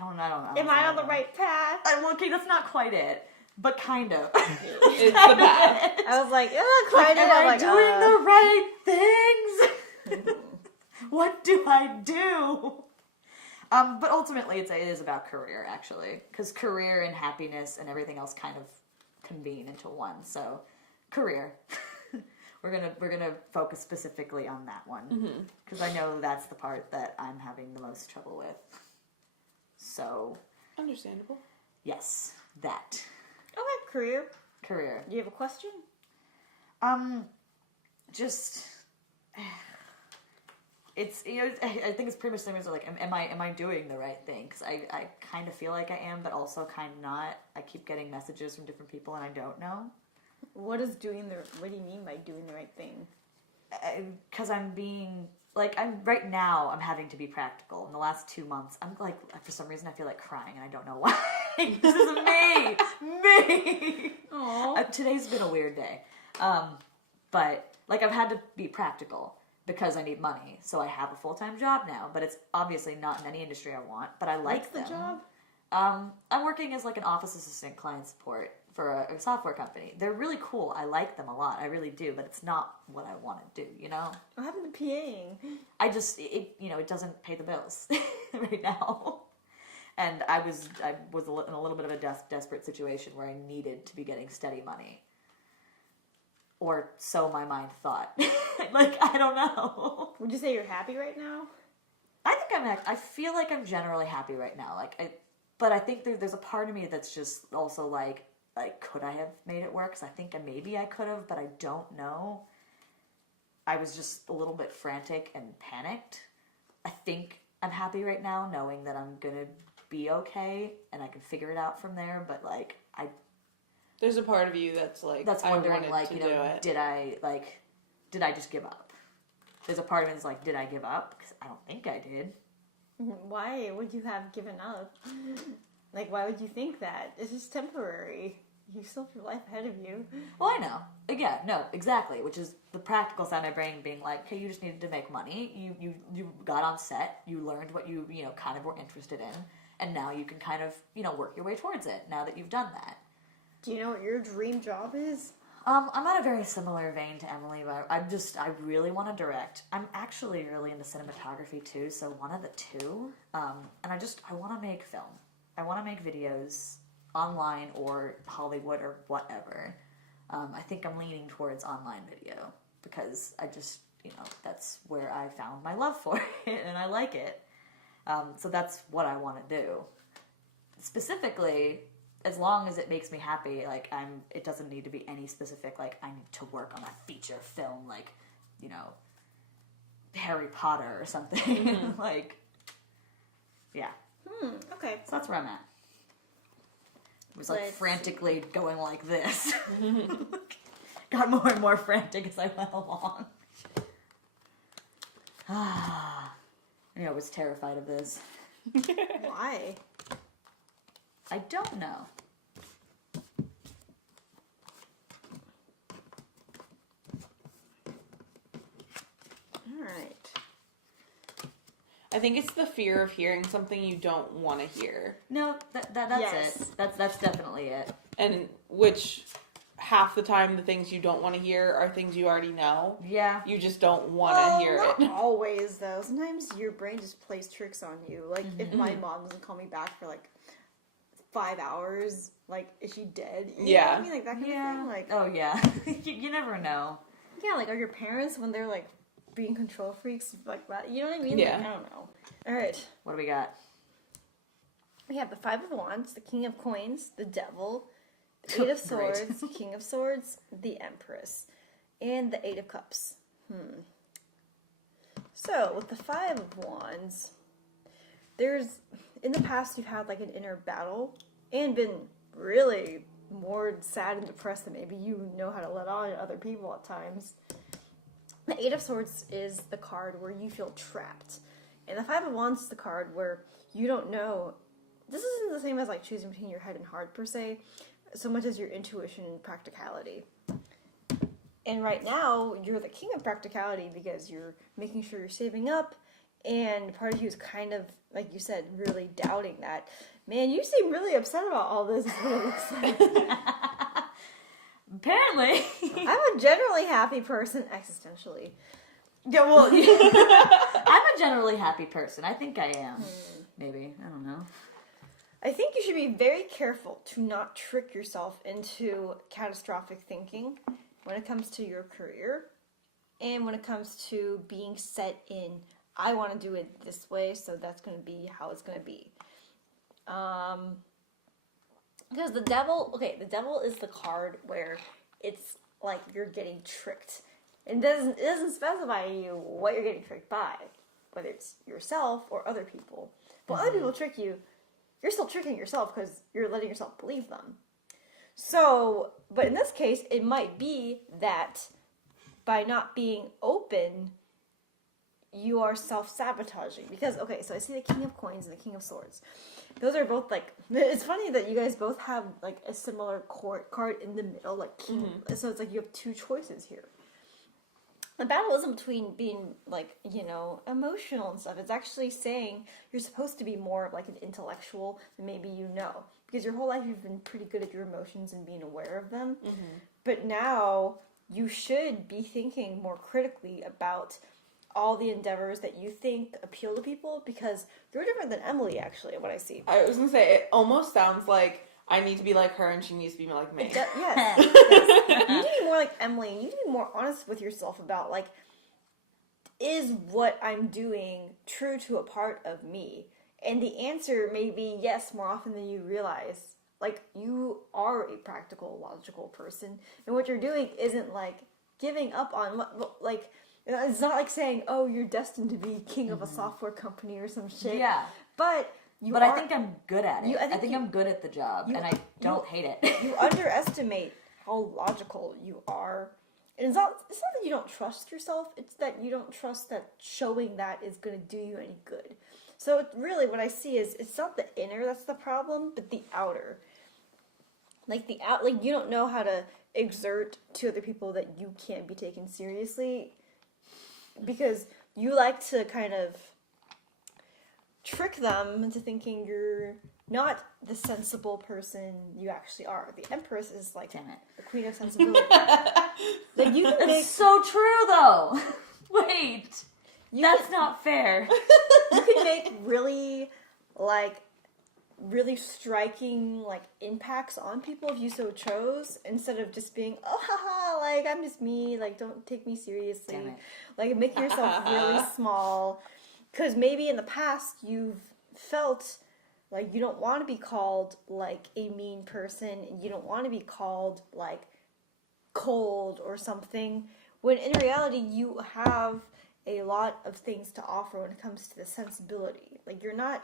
don't know. Am I on the right path? I'm looking, that's not quite it. But kind of. It's the bad. I was like, Like, kind am I doing the right things? What do I do? But ultimately, it is about career, actually. Because career and happiness and everything else kind of convene into one. So, career. We're gonna focus specifically on that one. Because I know that's the part that I'm having the most trouble with. So, Understandable. yes, that. Okay, career. Career. Do you have a question? Just it's I think it's pretty much the same as like am I doing the right thing? Because I kind of feel like I am, but also kind of not. I keep getting messages from different people, and I don't know. What do you mean by doing the right thing? Because I'm being like I'm right now. I'm having to be practical. In the last 2 months, I'm like for some reason I feel like crying, and I don't know why. This is me. Aww. Today's been a weird day. But like I've had to be practical because I need money. So I have a full-time job now, but it's obviously not in any industry I want, but I like What's the them. job? I'm working as like an office assistant client support for a software company. They're really cool. I like them a lot. I really do, but it's not what I want to do, you know? What happened to PAing? I just, it doesn't pay the bills right now. And I was in a little bit of a desperate situation where I needed to be getting steady money. Or so my mind thought. Like, I don't know. Would you say you're happy right now? I feel like I'm generally happy right now. But I think there's a part of me that's just also like, could I have made it work? Because I think maybe I could have, but I don't know. I was just a little bit frantic and panicked. I think I'm happy right now, knowing that I'm gonna be okay and I can figure it out from there. But like, There's a part of you that's wondering, I wanted to do it. did I just give up? There's a part of me that's like, did I give up? Because I don't think I did. Why would you have given up? Like, why would you think that? It's just temporary. You still have your life ahead of you. Well, I know. Yeah, no, exactly. Which is the practical side of my brain being like, hey, you just needed to make money. You got on set. You learned what you kind of were interested in. And now you can kind of, work your way towards it now that you've done that. Do you know what your dream job is? I'm on a very similar vein to Emily, but I really want to direct. I'm actually really into cinematography too, so one of the two. And I want to make film. I want to make videos online or Hollywood or whatever. I think I'm leaning towards online video because I just, that's where I found my love for it and I like it. So that's what I want to do. Specifically, as long as it makes me happy, it doesn't need to be any specific, I need to work on a feature film, Harry Potter or something. Mm-hmm. Yeah. Okay. So that's where I'm at. It was frantically going like this. Got more and more frantic as I went along. I was terrified of this. Why? I don't know. Alright. I think it's the fear of hearing something you don't want to hear. No, that's Yes. it. That's definitely it. And which half the time the things you don't want to hear are things you already know. Yeah. You just don't want to hear not it. always, though. Sometimes your brain just plays tricks on you. Like, if my mom doesn't call me back for, 5 hours, is she dead? You know what I mean? That kind of thing. Oh, yeah. you never know. Yeah, are your parents, when they're, being control freaks like that? You know what I mean? Yeah. I don't know. Alright. What do we got? We have the Five of Wands, the King of Coins, the Devil, the Eight of Great. Swords, King of Swords, the Empress, and the Eight of Cups. So, with the Five of Wands, in the past you've had an inner battle and been really more sad and depressed than maybe you know how to let on to other people at times. The Eight of Swords is the card where you feel trapped. And the Five of Wands is the card where you don't know. This isn't the same as choosing between your head and heart per se, so much as your intuition and practicality. And right now, you're the king of practicality because you're making sure you're saving up, and part of you is kind of, like you said, really doubting that. Man, you seem really upset about all this, is what it looks like. Apparently. I'm a generally happy person, existentially. Yeah, well, I'm a generally happy person. I think I am. Maybe. I don't know. I think you should be very careful to not trick yourself into catastrophic thinking when it comes to your career and when it comes to being set in, I want to do it this way, so that's going to be how it's going to be. Because the devil is the card where it's like you're getting tricked. It doesn't specify to you what you're getting tricked by, whether it's yourself or other people. But other people trick you, you're still tricking yourself because you're letting yourself believe them. So, but in this case, it might be that by not being open, you are self-sabotaging. Because, okay, so I see the King of Coins and the King of Swords. Those are both, it's funny that you guys both have, a similar court card in the middle, king. Mm-hmm. So it's you have two choices here. The battle isn't between being, emotional and stuff. It's actually saying you're supposed to be more of, an intellectual than maybe you know. because your whole life you've been pretty good at your emotions and being aware of them. But now you should be thinking more critically about all the endeavors that you think appeal to people, because you're different than Emily, actually, what I see. I was gonna say, it almost sounds like I need to be like her and she needs to be like me. Yes. You need to be more like Emily, and you need to be more honest with yourself about, like, is what I'm doing true to a part of me? And the answer may be yes more often than you realize. Like, you are a practical, logical person, and what you're doing isn't, like, giving up on what, like, it's not like saying, oh, you're destined to be king of a software company or some shit. Yeah. But I think I'm good at it. I think you- I'm good at the job, and I don't hate it. You underestimate how logical you are. And it's not that you don't trust yourself, it's that you don't trust that showing that is going to do you any good. So really what I see is, it's not the inner that's the problem, but the outer. Like you don't know how to exert to other people that you can't be taken seriously, because you like to kind of trick them into thinking you're not the sensible person you actually are. The Empress is like Damn it. the queen of sensibility. Like, you can make It's so true, though. Wait. That's not fair. you can make really striking, like, impacts on people if you so chose, instead of just being, oh, haha, like, I'm just me, like, don't take me seriously. Damn it. Like, making yourself really small. Because maybe in the past you've felt like you don't want to be called, like, a mean person, and you don't want to be called, like, cold or something, when in reality you have a lot of things to offer when it comes to the sensibility. Like, you're not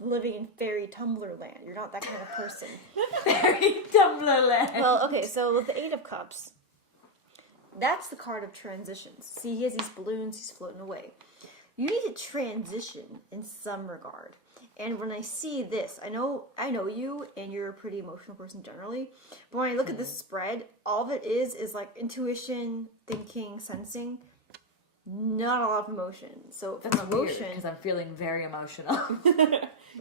living in fairy Tumblr land. You're not that kind of person. Fairy Tumblr land. Well, okay, so with the Eight of Cups, that's the card of transitions. See, he has these balloons, he's floating away. You need to transition in some regard. And when I see this, I know you, and you're a pretty emotional person generally, but when I look at this spread, all of it is like intuition, thinking, sensing, not a lot of emotion. So That's emotion, because I'm feeling very emotional.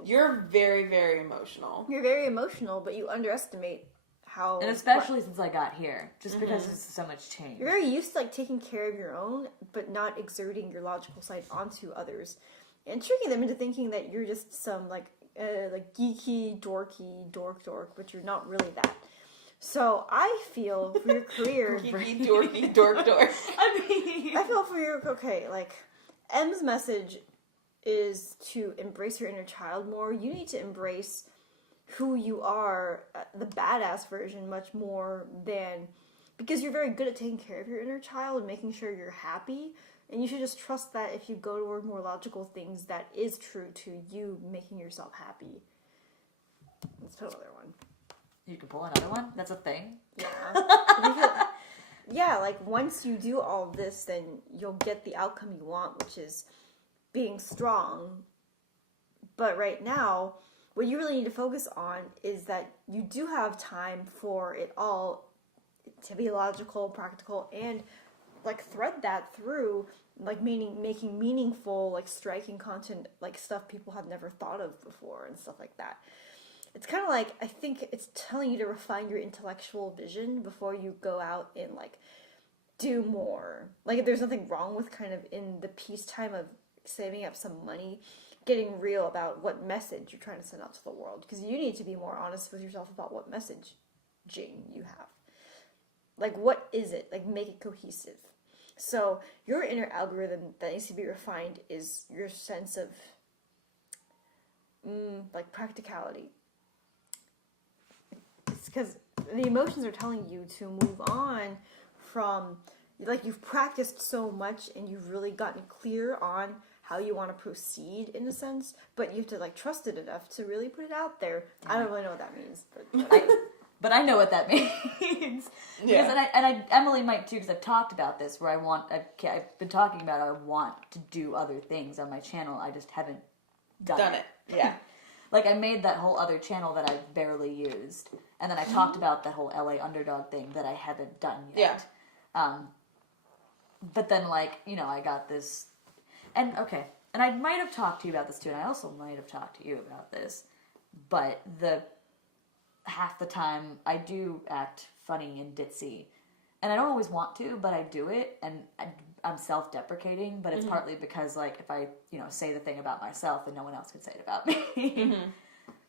You're very, very emotional. you're very emotional, but you underestimate how... And especially since I got here, just because there's so much change. You're very used to, like, taking care of your own, but not exerting your logical side onto others. And tricking them into thinking that you're just some, like geeky, dorky, dork, but you're not really that. So I feel for your career... Geeky, dorky, dork. I feel for your... Okay, like, M's message is to embrace your inner child more. You need to embrace who you are, the badass version, much more than... Because you're very good at taking care of your inner child and making sure you're happy. And you should just trust that if you go toward more logical things, that is true to you making yourself happy. Let's put another one. You can pull another one? That's a thing? Yeah. Yeah, like, once you do all this, then you'll get the outcome you want, which is being strong. But right now, what you really need to focus on is that you do have time for it all to be logical, practical, and, like, thread that through, like, making meaningful, like, striking content, like, stuff people have never thought of before and stuff like that. It's kind of like, I think it's telling you to refine your intellectual vision before you go out and, like, do more. Like, there's nothing wrong with kind of in the peacetime of saving up some money, getting real about what message you're trying to send out to the world. Because you need to be more honest with yourself about what messaging you have. Like, what is it? Like, make it cohesive. So, your inner algorithm that needs to be refined is your sense of, like, practicality. It's because the emotions are telling you to move on from, like, you've practiced so much and you've really gotten clear on how you want to proceed, in a sense, but you have to, like, trust it enough to really put it out there. I don't really know what that means, but... But I know what that means. Yeah. Because Emily might too, because I've talked about this, where I've been talking about I want to do other things on my channel. I just haven't done it. Yeah. Like, I made that whole other channel that I barely used. And then I talked about that whole LA underdog thing that I haven't done yet. Yeah. But then, like, you know, I got this... And, okay, and I might have talked to you about this too, and I also might have talked to you about this. But the half the time I do act funny and ditzy. And I don't always want to, but I do it, and I'm self-deprecating, but it's partly because, like, if I, say the thing about myself, then no one else can say it about me.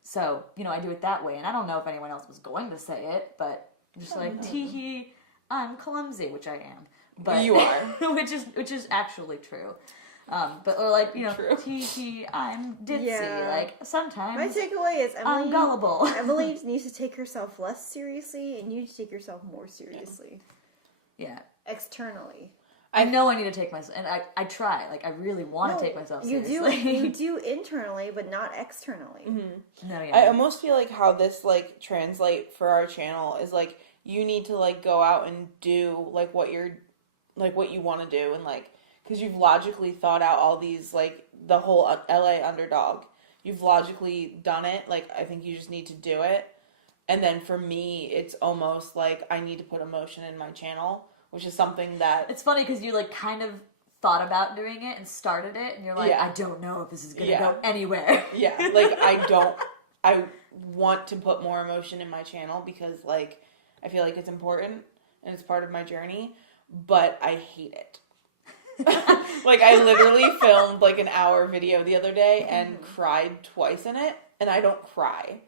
So, I do it that way, and I don't know if anyone else was going to say it, but just like, tee-hee, I'm clumsy, which I am. But you are. which is actually true. Or like, True. tee-hee, I'm ditzy. Yeah. Like, sometimes My takeaway is I'm gullible. Emily needs to take herself less seriously, and you need to take yourself more seriously. Yeah. Externally. I know I need to take myself, and I try. Like, I really want to take myself seriously. You do internally, but not externally. No, yeah. I almost feel like how this, like, translate for our channel is, like, you need to, like, go out and do, like, what you want to do, and, like, because you've logically thought out all these, like, the whole LA underdog. You've logically done it. Like, I think you just need to do it. And then for me, it's almost like I need to put emotion in my channel, which is something that... It's funny because you, like, kind of thought about doing it and started it, and you're like, I don't know if this is going to go anywhere. Yeah, like, I want to put more emotion in my channel because, like, I feel like it's important and it's part of my journey, but I hate it. Like, I literally filmed, like, an hour video the other day and cried twice in it, and I don't cry.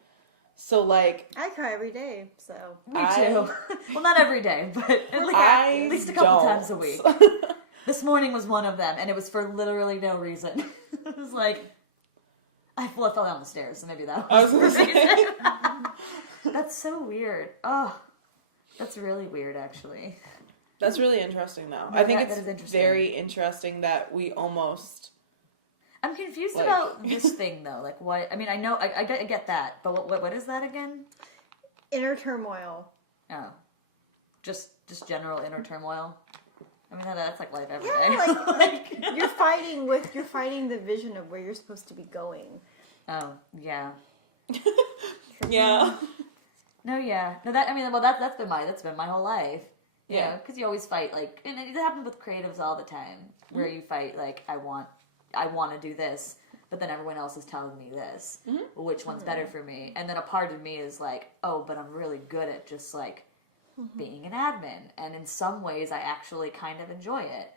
So, like... I cry every day, so... Me too. Well, not every day, but at least a couple times a week. This morning was one of them, and it was for literally no reason. It was like... I fell down the stairs, so maybe that was the reason. That's so weird. Oh, that's really weird, actually. That's really interesting, though. No, I think that is it's interesting. very interesting that we almost... I'm confused about this thing, though. Like, what? I mean, I know, I get that, but what is that again? Inner turmoil. Oh. Just general inner turmoil? I mean, that's like life every day. Yeah, like you're fighting the vision of where you're supposed to be going. Oh, yeah. Yeah. No, yeah. No, that's been my whole life. Yeah. Because you always fight, like, and it happens with creatives all the time, where you fight, like, I want to do this, but then everyone else is telling me this. Which one's better for me? And then a part of me is like, oh, but I'm really good at just, like, being an admin. And in some ways, I actually kind of enjoy it.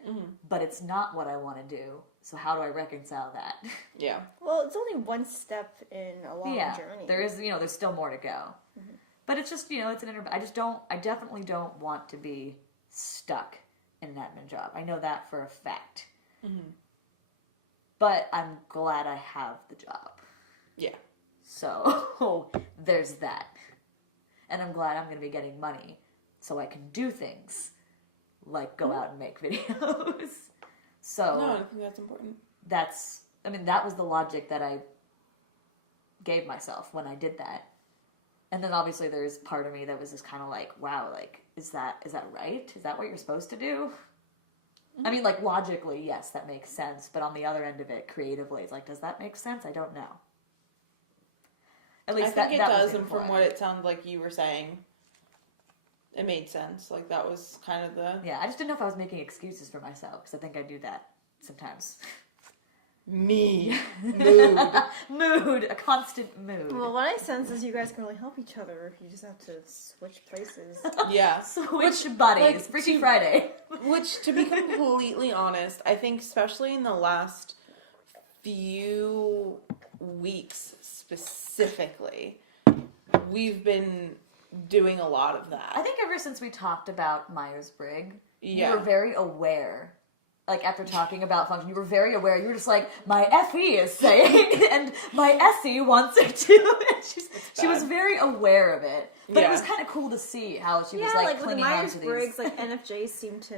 But it's not what I want to do. So how do I reconcile that? Yeah. Well, it's only one step in a long journey. There is, there's still more to go. But it's just, it's I definitely don't want to be stuck in an admin job. I know that for a fact. But I'm glad I have the job. Yeah. So, there's that. And I'm glad I'm going to be getting money so I can do things like go out and make videos. So, no, I think that's important. That was the logic that I gave myself when I did that. And then obviously there's part of me that was just kind of like, wow, like, is that right? Is that what you're supposed to do? I mean, like, logically, yes, that makes sense. But on the other end of it, creatively, it's like, does that make sense? I don't know. At least I think it does, and from from what it sounded like you were saying, it made sense. Like, that was kind of the... Yeah, I just didn't know if I was making excuses for myself, because I think I do that sometimes. Mood. A constant mood. Well, what I sense is you guys can really help each other. You just have to switch places. Yeah. Switch buddies. like, Freaky Friday. Which, to be completely honest, I think especially in the last few weeks specifically, we've been doing a lot of that. I think ever since we talked about Myers-Briggs, Yeah. you were very aware. Like, after talking about function, you were very aware. You were just like, my FE is saying, and my SE wants it too. And she was very aware of it. But it was kind of cool to see how she was, like with the clinging on to these. Myers-Briggs, like, NFJs seem to,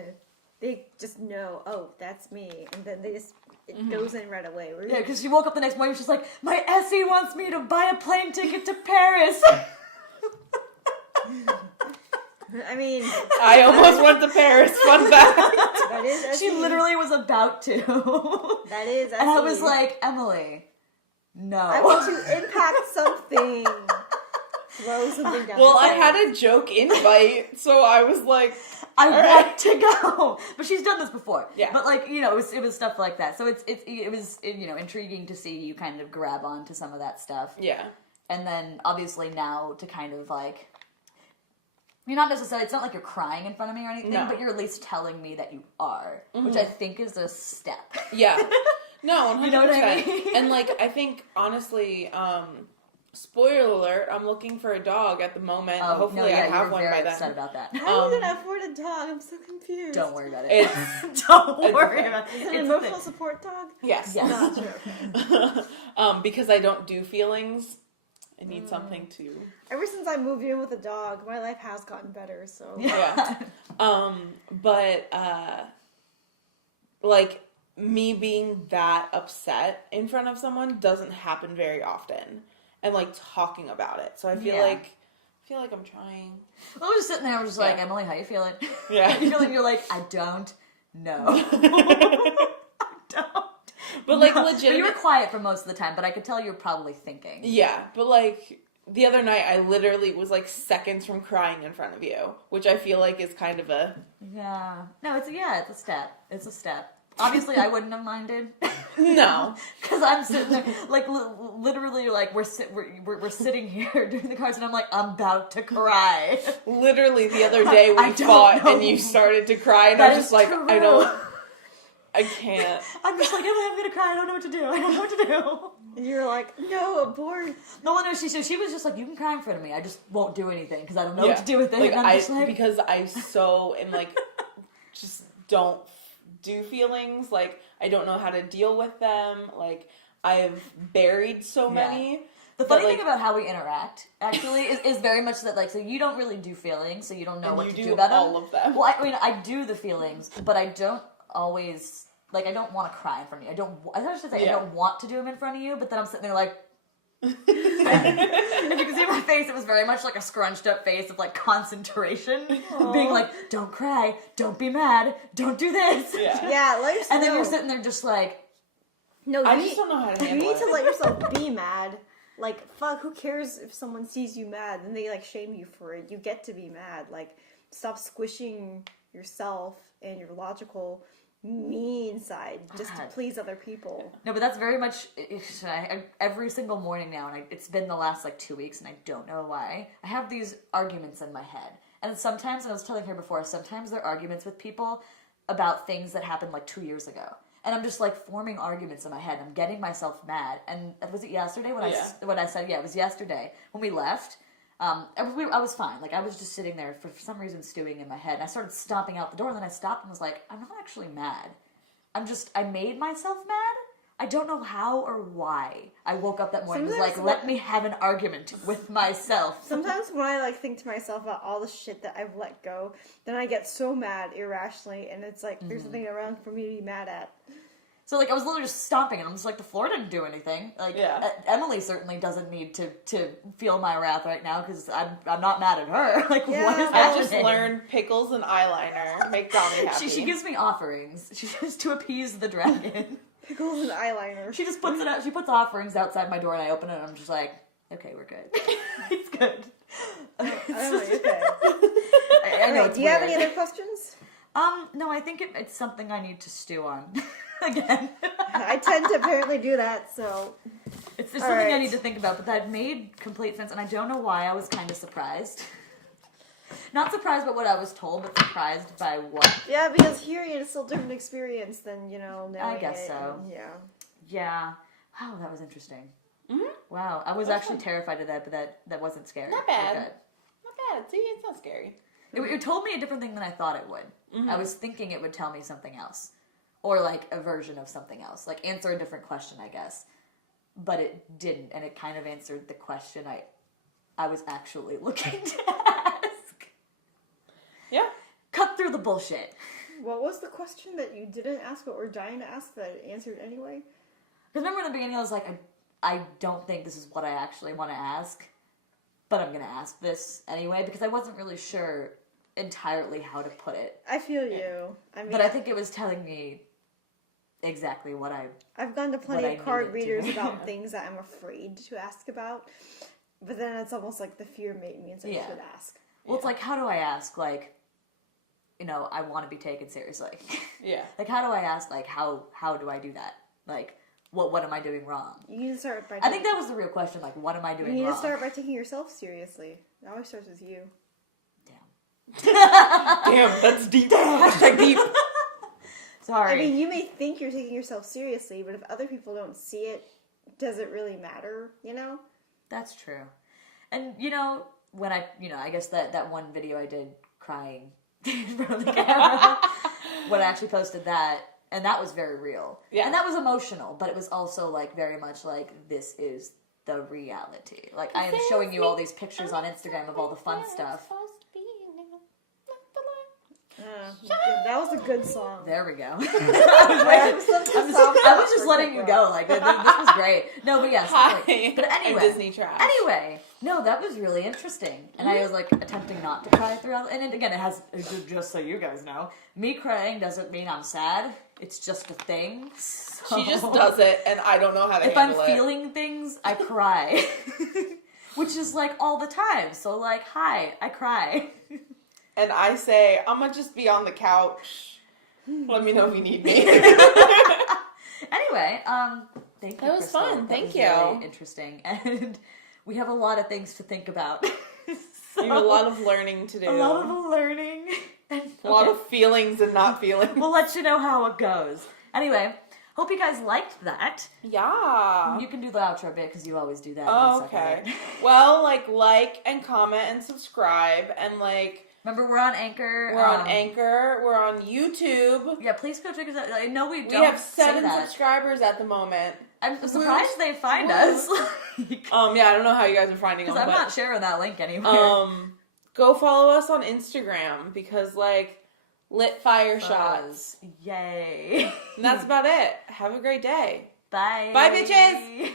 they just know, oh, that's me. And then it goes in right away. Yeah, because she woke up the next morning, she's like, my SE wants me to buy a plane ticket to Paris. I mean... I almost went to Paris, fun fact. That is SE. She literally was about to. That is SE. And I was like, Emily, no. I want to impact something. Throw something down. Well, I had a joke invite, so I was like, I want to go. But she's done this before. Yeah. But, like, it was stuff like that. So it was intriguing to see you kind of grab onto some of that stuff. yeah. And then, obviously, now to kind of, like... You're not necessarily... It's not like you're crying in front of me or anything, but you're at least telling me that you are. Which I think is a step. Yeah. No, 100%. You know what I mean? And, like, I think, honestly, spoiler alert, I'm looking for a dog at the moment. Oh, Hopefully I have one by very then. upset about that. How are you gonna afford a dog? I'm so confused. Don't worry about it. Don't worry about it. Is it an emotional support dog? Yes. Yes. Gotcha. Because I don't do feelings, I need something to... Ever since I moved in with a dog, my life has gotten better, so... Yeah. But, like, me being that upset in front of someone doesn't happen very often. And, like, talking about it. So I feel like I'm trying. I was just sitting there, I was just like, Emily, how you feeling? Yeah. How you feeling? You're like, I don't know. I don't. But, like, know. legit. But you were quiet for most of the time, but I could tell you were probably thinking. Yeah, but, like, the other night I literally was, like, seconds from crying in front of you. Which I feel like is kind of a... Yeah. No, it's a step. It's a step. Obviously, I wouldn't have minded. No. Because I'm sitting there, like, literally, like, we're sitting here doing the cards, and I'm like, I'm about to cry. Literally, the other day we fought, and you started to cry, and I was just like, true. I don't... I can't. I'm just like, I'm gonna cry, I don't know what to do. I don't know what to do. And you're like, no, abort. No, she was just like, you can cry in front of me, I just won't do anything, because I don't know what to do with it. Like, and I'm just like... Because I so am, like, just don't do feelings, like, I don't know how to deal with them, like, I've buried so many. The funny thing about how we interact, actually, is very much that, like, so you don't really do feelings, so you don't know what to do about them. all of them. Well, I mean, I do the feelings, but I don't always, like, I don't want to cry in front of you. I don't want to do them in front of you, but then I'm sitting there like, if you can see my face, it was very much like a scrunched up face of, like, concentration. Being like, don't cry, don't be mad, don't do this. Yeah, let yourself And then know. you're sitting there just like... No, I just don't know how to handle it. You need to let yourself be mad. Like, fuck, who cares if someone sees you mad and they, like, shame you for it? You get to be mad. Like, stop squishing yourself and your logical me inside just to please other people. No, but that's very much every single morning now, and it's been the last, like, 2 weeks, and I don't know why. I have these arguments in my head. And sometimes, and I was telling her before, sometimes they're arguments with people about things that happened, like, 2 years ago. And I'm just, like, forming arguments in my head. I'm getting myself mad. And was it yesterday when I said, yeah, it was yesterday. When we left, I was fine. Like, I was just sitting there for some reason stewing in my head. And I started stomping out the door, and then I stopped and was like, I'm not actually mad. I made myself mad. I don't know how or why. I woke up that morning and was like, let me have an argument with myself. Sometimes when I, like, think to myself about all the shit that I've let go, then I get so mad irrationally, and it's like, there's nothing around for me to be mad at. So, like, I was literally just stomping, and I'm just like, the floor didn't do anything. Like, Emily certainly doesn't need to feel my wrath right now, because I'm not mad at her. Like, what is happening? I just learned pickles and eyeliner make Domi happy. She gives me offerings. She just to appease the dragon. Pickles and eyeliner. She just puts it out. She puts offerings outside my door, and I open it, and I'm just like, okay, we're good. It's good. Okay. I know. Do you have any other questions? No, I think it's something I need to stew on again. I tend to apparently do that, so... It's just something I need to think about, but that made complete sense, and I don't know why I was kind of surprised. Not surprised by what I was told, but surprised by what. Yeah, because hearing it is still a different experience than, knowing I guess it, so. and, yeah. Yeah. Wow, that was interesting. Mm-hmm. Wow, I was actually terrified of that, but that wasn't scary. Not bad. Good. Not bad. See, it's not scary. It told me a different thing than I thought it would. Mm-hmm. I was thinking it would tell me something else. Or, like, a version of something else. Like, answer a different question, I guess. But it didn't, and it kind of answered the question I was actually looking to ask. Yeah. Cut through the bullshit. What was the question that you didn't ask but were dying to ask that it answered anyway? Because remember in the beginning I was like, I don't think this is what I actually want to ask, but I'm going to ask this anyway, because I wasn't really sure entirely how to put it. I feel you. I mean, but I think it was telling me exactly what I've gone to plenty of card readers to. about things that I'm afraid to ask about, but then it's almost like the fear made me, and so I should ask. Well, it's like, how do I ask, like, I want to be taken seriously. Yeah. Like, how do I ask, like, how do I do that? Like, what am I doing wrong? You need to start by. I think that was the real question. Like, what am I doing wrong? You need to start by taking yourself seriously. It always starts with you. Damn, that's deep. Hashtag deep. Sorry. I mean, you may think you're taking yourself seriously, but if other people don't see it, does it really matter? You know? That's true. And, when I guess that one video I did crying in front of the camera, when I actually posted that, and that was very real. Yeah. And that was emotional, but it was also, like, very much like, this is the reality. Like, I am showing you all these pictures on Instagram of all the fun stuff. That was a good song. There we go. I was just letting you go. Like, this was great. No, but yes. Hi. Like, but anyway. Disney trash. Anyway. No, that was really interesting. And I was, like, attempting not to cry throughout. And again, it has, just so you guys know, me crying doesn't mean I'm sad. It's just a thing. So, She just does it, and I don't know how to if I'm handle it. feeling things, I cry. Which is, like, all the time. So, like, hi, I cry. And I say, I'm gonna just be on the couch. Let me know if you need me. Anyway, thank you. That was Crystal. fun. That Thank was you. Really interesting, and we have a lot of things to think about. So, You have a lot of learning to do. a lot of learning, and A lot of feelings and not feelings. We'll let you know how it goes. Anyway, hope you guys liked that. Yeah. You can do the outro bit because you always do that. Oh, and I suck at okay. it. Well, like and comment and subscribe and Remember, we're on Anchor. we're on Anchor, we're on YouTube. Yeah, please go check us out. I know we We don't have 7 say that. subscribers at the moment. I'm surprised they find us. Yeah, I don't know how you guys are finding them. Because I'm but, not sharing that link anywhere. go follow us on Instagram because lit fire shots. Yay. And that's about it. Have a great day. Bye. Bye, bitches.